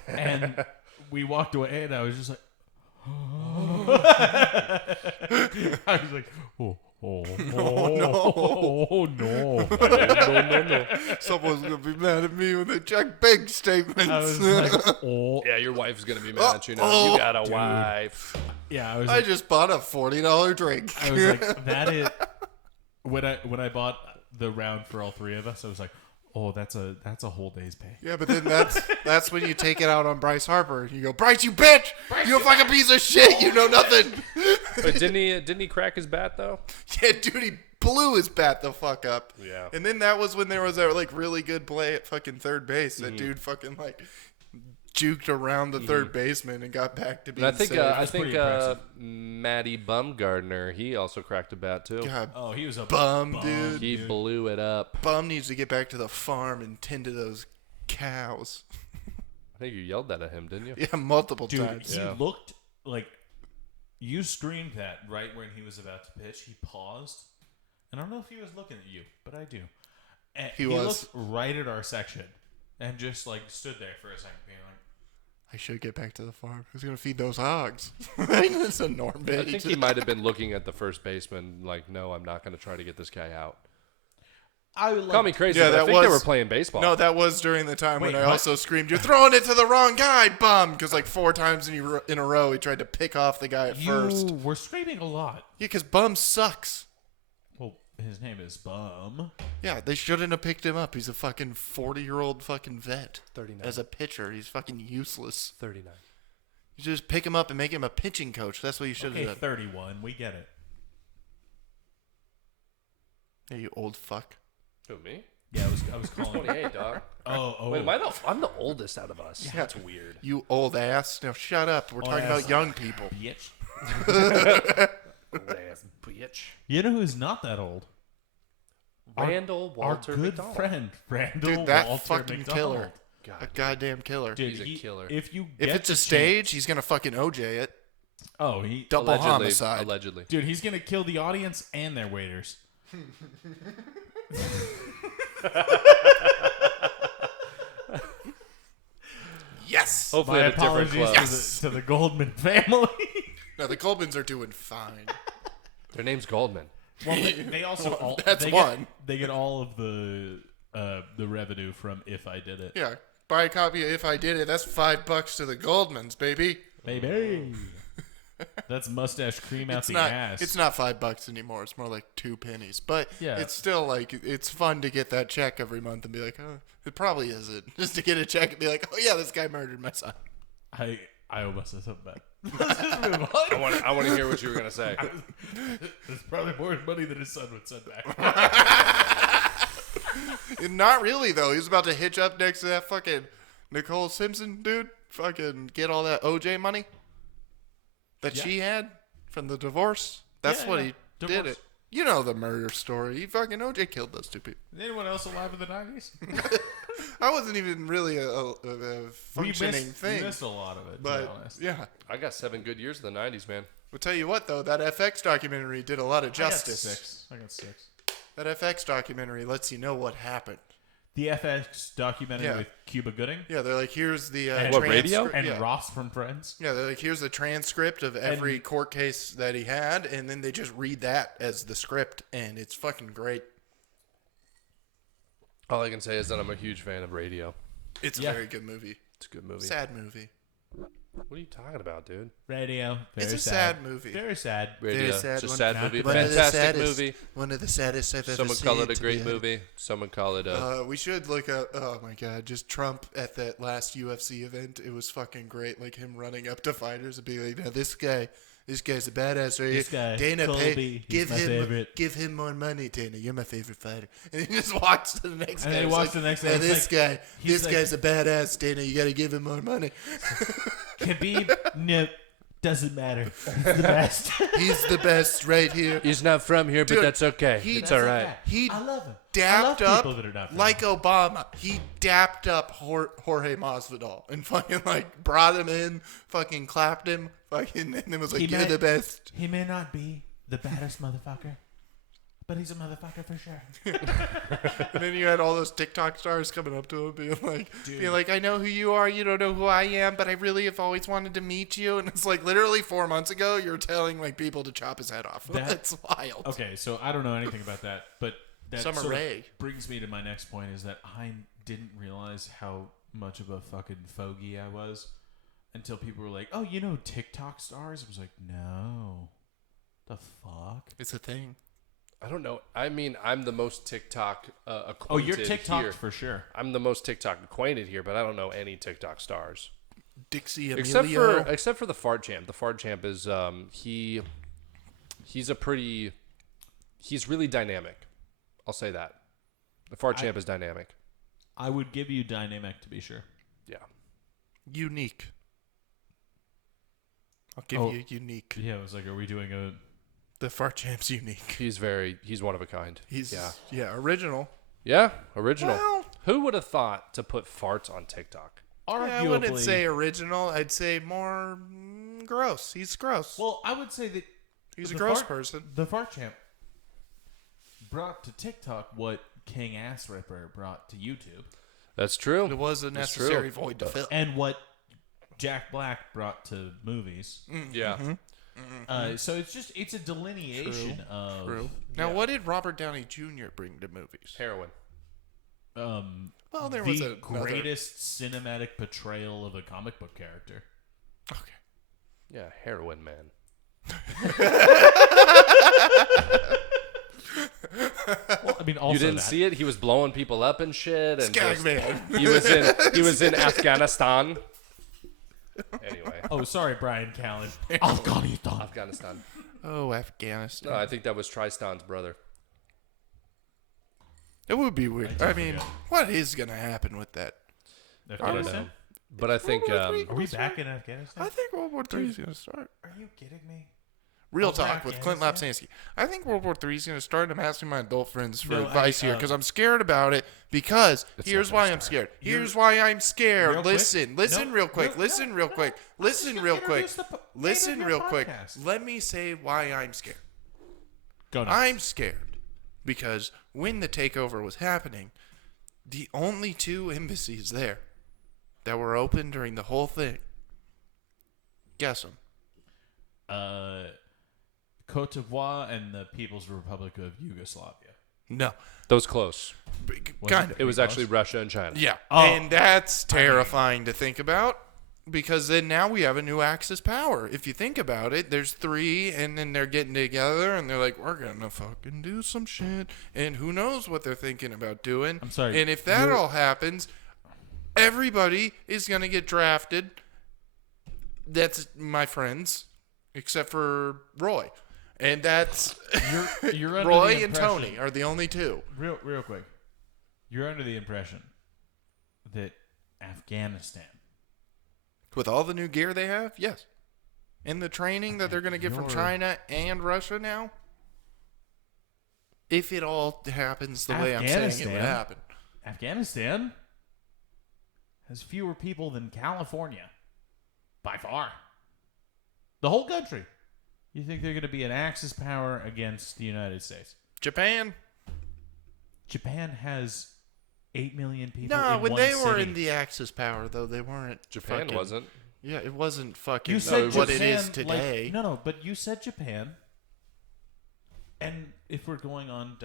And we walked away, and I was just like, I was like, oh no. No. Someone's gonna be mad at me when they check big statements. I was like, oh. Yeah, your wife's going to be mad at you now. You got a wife. Yeah, I was I like, just bought a $40 drink. I was like, that is when I bought the round for all 3 of us. I was like, oh, that's a whole day's pay. Yeah, but then that's when you take it out on Bryce Harper. You go, Bryce, you bitch! You a fucking piece of shit! You know nothing! But didn't he crack his bat, though? Yeah, dude, he blew his bat the fuck up. Yeah. And then that was when there was that like really good play at fucking third base. That dude fucking like juked around the third baseman and got back to being And I think safe. pretty impressive. Matty Bumgardner, he also cracked a bat, too. God, Oh, he was a Bum, dude. He blew it up. Bum needs to get back to the farm and tend to those cows. I think you yelled that at him, didn't you? Yeah, multiple Dude, times. he Yeah. looked like you screamed that right when he was about to pitch. He paused, and I don't know if he was looking at you, but I do. And He was. looked right at our section and just like stood there for a second, being like, I should get back to the farm. Who's going to feed those hogs? It's a norm, I think he might have been looking at the first baseman like, no, I'm not going to try to get this guy out. I would Call me crazy, Yeah, but I that think they was- were playing baseball. No, that was during the time Wait, when I what? also screamed, "You're throwing it to the wrong guy, bum!" Because like 4 times in a row, he tried to pick off the guy at first. You were screaming a lot. Yeah, because Bum sucks. Well, his name is Bum. Yeah, they shouldn't have picked him up. He's a fucking 40-year-old fucking vet. 39. As a pitcher, he's fucking useless. 39. You just pick him up and make him a pitching coach. That's what you should have Okay, done. 31. We get it. Yeah, you old fuck. Who, me? Yeah, I was calling. 28, dog. Oh. Wait, I'm the oldest out of us. Yeah. That's weird. You old ass. Now shut up. We're talking about young people. Bitch. Old ass bitch. You know who's not that old? Randall Walter Our good McDonald. friend, Randall Dude, that Walter fucking McDonald. killer. God, A goddamn killer. Dude, He's a killer. If you If get it's a the stage, he's going to fucking OJ it. oh, he Double homicide. Allegedly. dude, he's gonna kill the audience and their waiters. Yes. Hopefully My at a different apologies club. to the Goldman family. No, the Colbins are doing fine. Their name's Goldman. Well, they also all That's they one. They get all of the revenue from If I Did It. Yeah. Buy a copy of If I Did It. That's $5 to the Goldmans, baby. Baby. That's mustache cream out It's the not. ass. It's not $5 anymore. It's more like 2 pennies. But Yeah. it's still like it's fun to get that check every month and be like, oh, it probably isn't. Just to get a check and be like, oh yeah, this guy murdered my son. I almost said something bad. Let's just move on. I want to hear what you were gonna say. It's probably more money than his son would send back. Not really though. He was about to hitch up next to that fucking Nicole Simpson dude. Fucking get all that OJ money that she had from the divorce. That's Yeah, what yeah. he Divorce. did it. You know the murder story. He fucking OJ killed those 2 people. Is anyone else alive in the 90s? I wasn't even really a functioning We thing. missed a lot of it, to be But honest. yeah, I got 7 good years in the 90s, man. I'll tell you what though, that FX documentary did a lot of I got justice. 6. That FX documentary lets you know what happened. The FX documentary Yeah. with Cuba Gooding Yeah, they're like, here's the And- What, radio? and Yeah. Ross from Friends. Yeah, they're like, here's the transcript of every court case that he had, and then they just read that as the script, and it's fucking great. All I can say is that I'm a huge fan of radio. It's a Yeah. very good movie. It's a good movie. Sad movie. What are you talking about, dude? Radio. It's a sad movie. Very sad. Radio. Very sad. It's a One- sad movie. One of the Fantastic saddest- movie. One of the saddest I've ever Some would seen. call it a to great be movie. Some would call it a. We should look up. Oh my god, just Trump at that last UFC event. It was fucking great. Like him running up to fighters and being like, "Now this guy's a badass right This here. guy, Dana, Colby, he's my favorite." give him more money, Dana. You're my favorite fighter." And he just walks to the next And guy. then he He's walks like, to the next guy, "Now it's this guy, he's this like- guy's a badass, Dana. You got to give him more money. Khabib, no, doesn't matter. He's the best. He's the best right here." He's not from here, but Dude, that's okay. he- It's all right. He I love him. I love dapped up people that are not from like Obama. He dapped up Jorge Masvidal and fucking like brought him in, fucking clapped him, fucking, and then was like, He "You're might- the best." He may not be the baddest motherfucker, but he's a motherfucker for sure. And then you had all those TikTok stars coming up to him, being like, "I know who you are. You don't know who I am, but I really have always wanted to meet you." And it's like literally 4 months ago, you're telling like people to chop his head off. That's wild. Okay, so I don't know anything about that, but that Summer sort of Rae. brings me to my next point is that I didn't realize how much of a fucking fogey I was until people were like, "Oh, you know TikTok stars?" I was like, "No, the fuck." It's a thing. I don't know. I mean, I'm the most TikTok acquainted Oh, you're TikTok here. for sure. I'm the most TikTok acquainted here, but I don't know any TikTok stars. Dixie Except Emilio. for the Fart Champ. The Fart Champ is he's really dynamic. I'll say that. The Fart Champ is dynamic. I would give you dynamic to be sure. Yeah. Unique. I'll give Oh. you unique. Yeah, it was like, are we doing a? The Fart Champ's unique. He's one of a kind. He's yeah. Original. Yeah, original. Well- Who would have thought to put farts on TikTok? Arguably, I wouldn't say original. I'd say more gross. He's gross. Well, I would say that He's a the gross fart- person. The Fart Champ brought to TikTok what King Ass Ripper brought to YouTube, That's true. It was a That's necessary true. void to fill. and what Jack Black brought to movies. Yeah. So it's a delineation of. True. Now, what did Robert Downey Jr. bring to movies? Heroin. Well, there the was another... greatest cinematic portrayal of a comic book character. Okay. Yeah, heroin man. Well, I mean, also You didn't see it? He was blowing people up and shit. And Skagman. he was in Afghanistan. Anyway. Oh, sorry, Brian Callen. Afghanistan. Oh, Afghanistan. No, I think that was Tristan's brother. It would be weird. I mean, forget. what is going to happen with that? Afghanistan? But I think Are we back in Afghanistan? I think World War III is going to start. Are you kidding me? Real Over talk with Clint Afghanistan? Lapsansky. I think World War III is going to start. I'm asking my adult friends for No, advice here because I'm scared about it. Because here's not gonna why I'm start. scared. Here's why I'm scared. Real quick? Listen No, real quick. no, Listen no, real no. quick. Listen Just real quick. introduce the Listen name of real your quick. podcast. Let me say why I'm scared. Go now. I'm scared because when the takeover was happening, the only two embassies there that were open during the whole thing, guess them. Cote d'Ivoire and the People's Republic of Yugoslavia. No. That was close. Kind of. It was actually Russia and China. Yeah. Oh. And that's terrifying to think about because then now we have a new Axis power. If you think about it, there's three and then they're getting together and they're like, we're going to fucking do some shit. And who knows what they're thinking about doing. I'm sorry. And if that all happens, everybody is going to get drafted. That's my friends, except for Roy. And that's You're under Roy the and impression- Tony are the only two. Real quick. You're under the impression that Afghanistan. With all the new gear they have, yes. And the training that they're going to get from You're- China and Russia now, if it all happens the way I'm saying it would Afghanistan? happen. Afghanistan has fewer people than California. By far. The whole country. You think they're going to be an Axis power against the United States? Japan? Japan has 8 million people No, in when one they were city. in the Axis power, though, they weren't. Japan fucking- wasn't. Yeah, it wasn't fucking You said what Japan, it is today. Like, no, but you said Japan. And if we're going on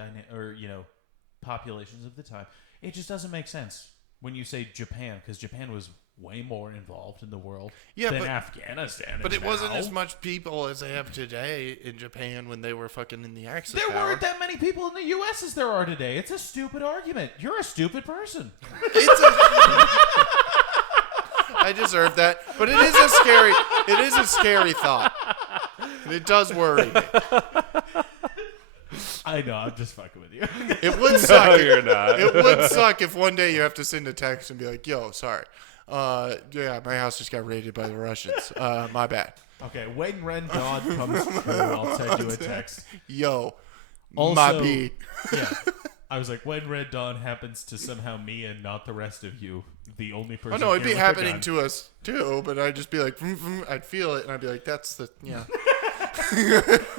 populations of the time, it just doesn't make sense when you say Japan, because Japan was way more involved in the world than Afghanistan. But is it wasn't now. as much people as they have today in Japan when they were fucking in the Axis There power. weren't that many people in the U.S. as there are today. It's a stupid argument. You're a stupid person. I deserve that, but it is a scary thought. And it does worry me. I know. I'm just fucking with you. It would suck. No, you're not. It would suck if one day you have to send a text and be like, "Yo, sorry, yeah, my house just got raided by the Russians. My bad. Okay, when Ren God comes through, I'll send you a text. Yo, Also, my B." Yeah. I was like, when Red Dawn happens to somehow me and not the rest of you, the only person. Oh no, it'd be here with a happening gun. to us too, but I'd just be like, vroom, vroom, I'd feel it, and I'd be like, "That's the yeah."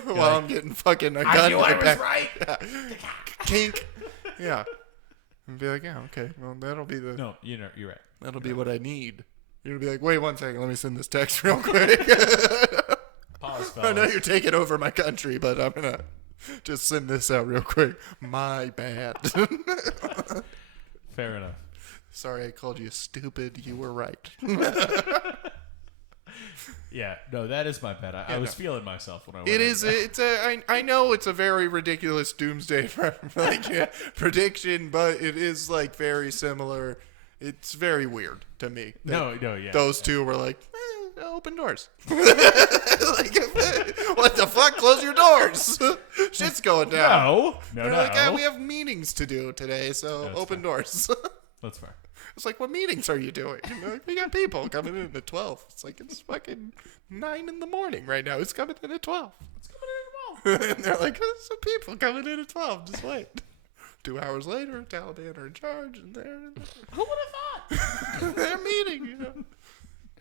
While I'm getting fucking a gun. I knew in my I was back. right. Yeah. Kink. Yeah. And be like, yeah, okay. Well, that'll be the. No, you're right. That'll be what I need. You're gonna be like, wait 1 second, let me send this text real quick. Pause, I know fellas. you're taking over my country, but I'm gonna just send this out real quick. My bad. Fair enough. Sorry, I called you stupid. You were right. Yeah, no, that is my bad. I was feeling myself when I went It in. is. I know it's a very ridiculous doomsday prediction, but it is like very similar. It's very weird to me. that No, yeah. Those two were like, open doors. Like, what the fuck? Close your doors. Shit's going down. No. They're like, we have meetings to do today, so That's open fair. doors. That's fair. It's like, what meetings are you doing? And they're like, we got people coming in at 12. It's like, it's fucking 9 in the morning right now. It's coming in at 12. It's coming in at 12. And they're like, there's some people coming in at 12. Just wait. 2 hours later, Taliban are in charge, and Who would have thought? they're meeting,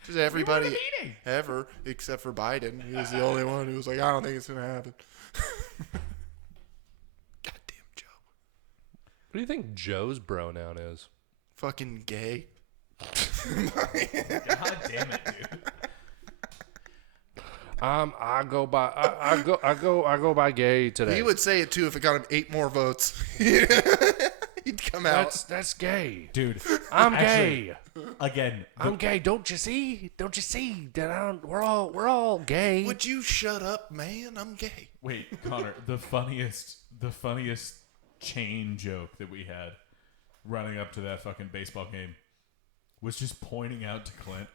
Just everybody meeting. ever, except for Biden. He was the only one who was like, I don't think it's going to happen. Goddamn Joe. What do you think Joe's pronoun is? Fucking gay. God damn it, dude. I go by gay today. He would say it too if it got him 8 more votes. He'd come out. That's gay. Dude, I'm actually, gay. Again, I'm gay. Don't you see? Don't you see that we're all gay? Would you shut up, man? I'm gay. wait, Connor, the funniest chain joke that we had running up to that fucking baseball game was just pointing out to Clint.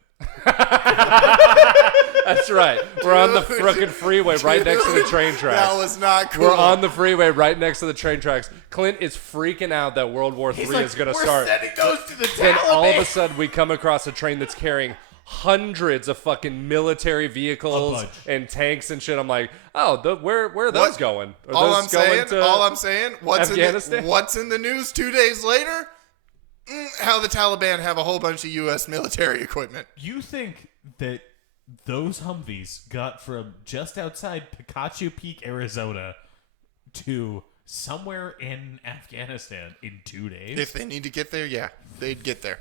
That's right. We're on the fucking freeway right next to the train tracks. That was not cool. We're on the freeway right next to the train tracks. Clint is freaking out that World War III is going to start. We're sending those to the Then all of a Taliban. sudden we come across a train that's carrying hundreds of fucking military vehicles and tanks and shit. I'm like, oh, where are those going? Are All those going to I'm saying, Afghanistan? what's in the news 2 days later? How the Taliban have a whole bunch of U.S. military equipment. You think that those Humvees got from just outside Pikachu Peak, Arizona to somewhere in Afghanistan in 2 days? If they need to get there, yeah, they'd get there.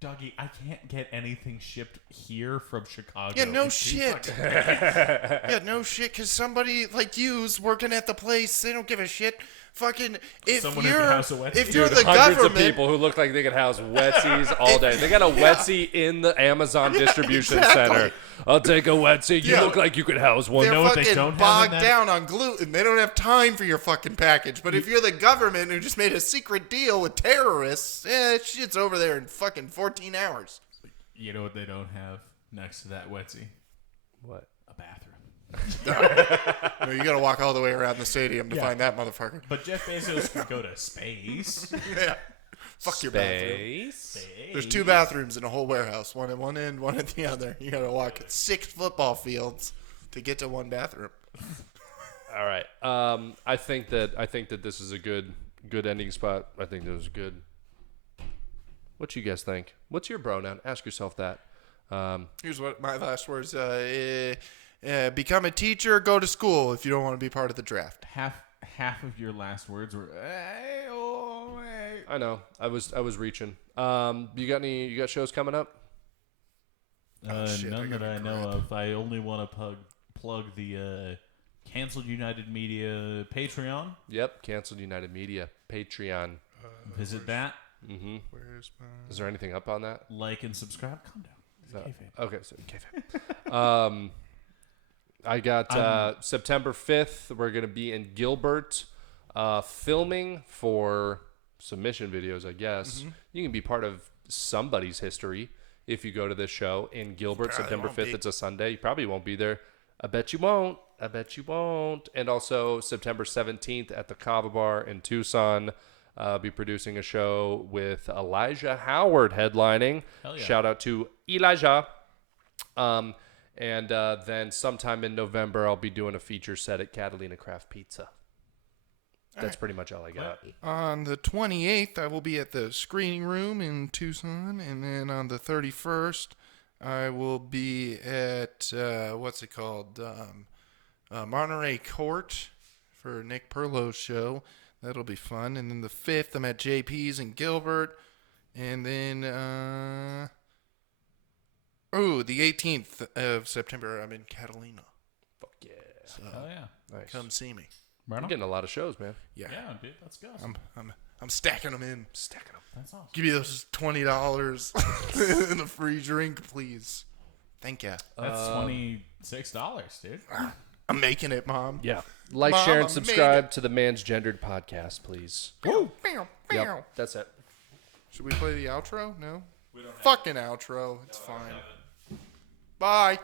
Doggy, I can't get anything shipped here from Chicago. Yeah, no It's too shit. fucking- Yeah, no shit, because somebody like you's working at the place. They don't give a shit. Fucking, if Someone who can house a Wetzy. if you're Dude, the hundreds government, of people who look like they could house Wetsies all day. They got a Wetsy in the Amazon distribution exactly. center. I'll take a Wetsy. You Yeah. look like you could house one. they're know what they fucking don't have bogged in that? down on gluten. They don't have time for your fucking package. But if you're the government who just made a secret deal with terrorists, shit's over there in fucking 14 hours. You know what they don't have next to that Wetsy? What? A bathroom. No, you gotta walk all the way around the stadium to Yeah. find that motherfucker. But Jeff Bezos could go to space. Yeah. Fuck your bathroom. Space. There's 2 bathrooms in a whole warehouse. One at one end, one at the other. You gotta walk 6 football fields to get to one bathroom. All right. I think that this is a good ending spot. I think this is good. What you guys think? What's your pronoun? Ask yourself that. Here's what my last words. Become a teacher, go to school if you don't want to be part of the draft. Half of your last words were, hey, oh, hey. I know. I was reaching. You got shows coming up? Shit, I None that gotta I know grab. of. I only want to plug the Canceled United Media Patreon. Yep. Canceled United Media Patreon. Visit that. Mm-hmm. Where's my... Is there anything up on that? Like and subscribe. Calm down. It's No. kayfabe. Okay, so kayfabe. I got September 5th. We're gonna be in Gilbert, filming for submission videos. I guess you can be part of somebody's history if you go to this show in Gilbert, Probably September won't 5th. be. It's a Sunday. You probably won't be there. I bet you won't. And also September 17th at the Kava Bar in Tucson. Be producing a show with Elijah Howard headlining. Hell yeah. Shout out to Elijah. And then sometime in November, I'll be doing a feature set at Catalina Craft Pizza. That's pretty much all I got. On the 28th, I will be at the screening room in Tucson. And then on the 31st, I will be at, what's it called? Monterey Court for Nick Perlow's show. That'll be fun. And then the 5th, I'm at JP's in Gilbert. And then, the 18th of September, I'm in Catalina. Fuck yeah. So Hell yeah. Nice. come see me. Right I'm on. getting a lot of shows, man. Yeah. Yeah, dude. Let's go. I'm stacking them in. Stacking them. That's awesome. Give me those $20 and a free drink, please. Thank ya. That's $26, dude. I'm making it, Mom. Yeah. Like, Mom, share, I and made subscribe to the Man's Gendered podcast, please. Woo. Bow, bow. Yep. That's it. Should we play the outro? No? We don't Fucking outro. It's fine. Bye.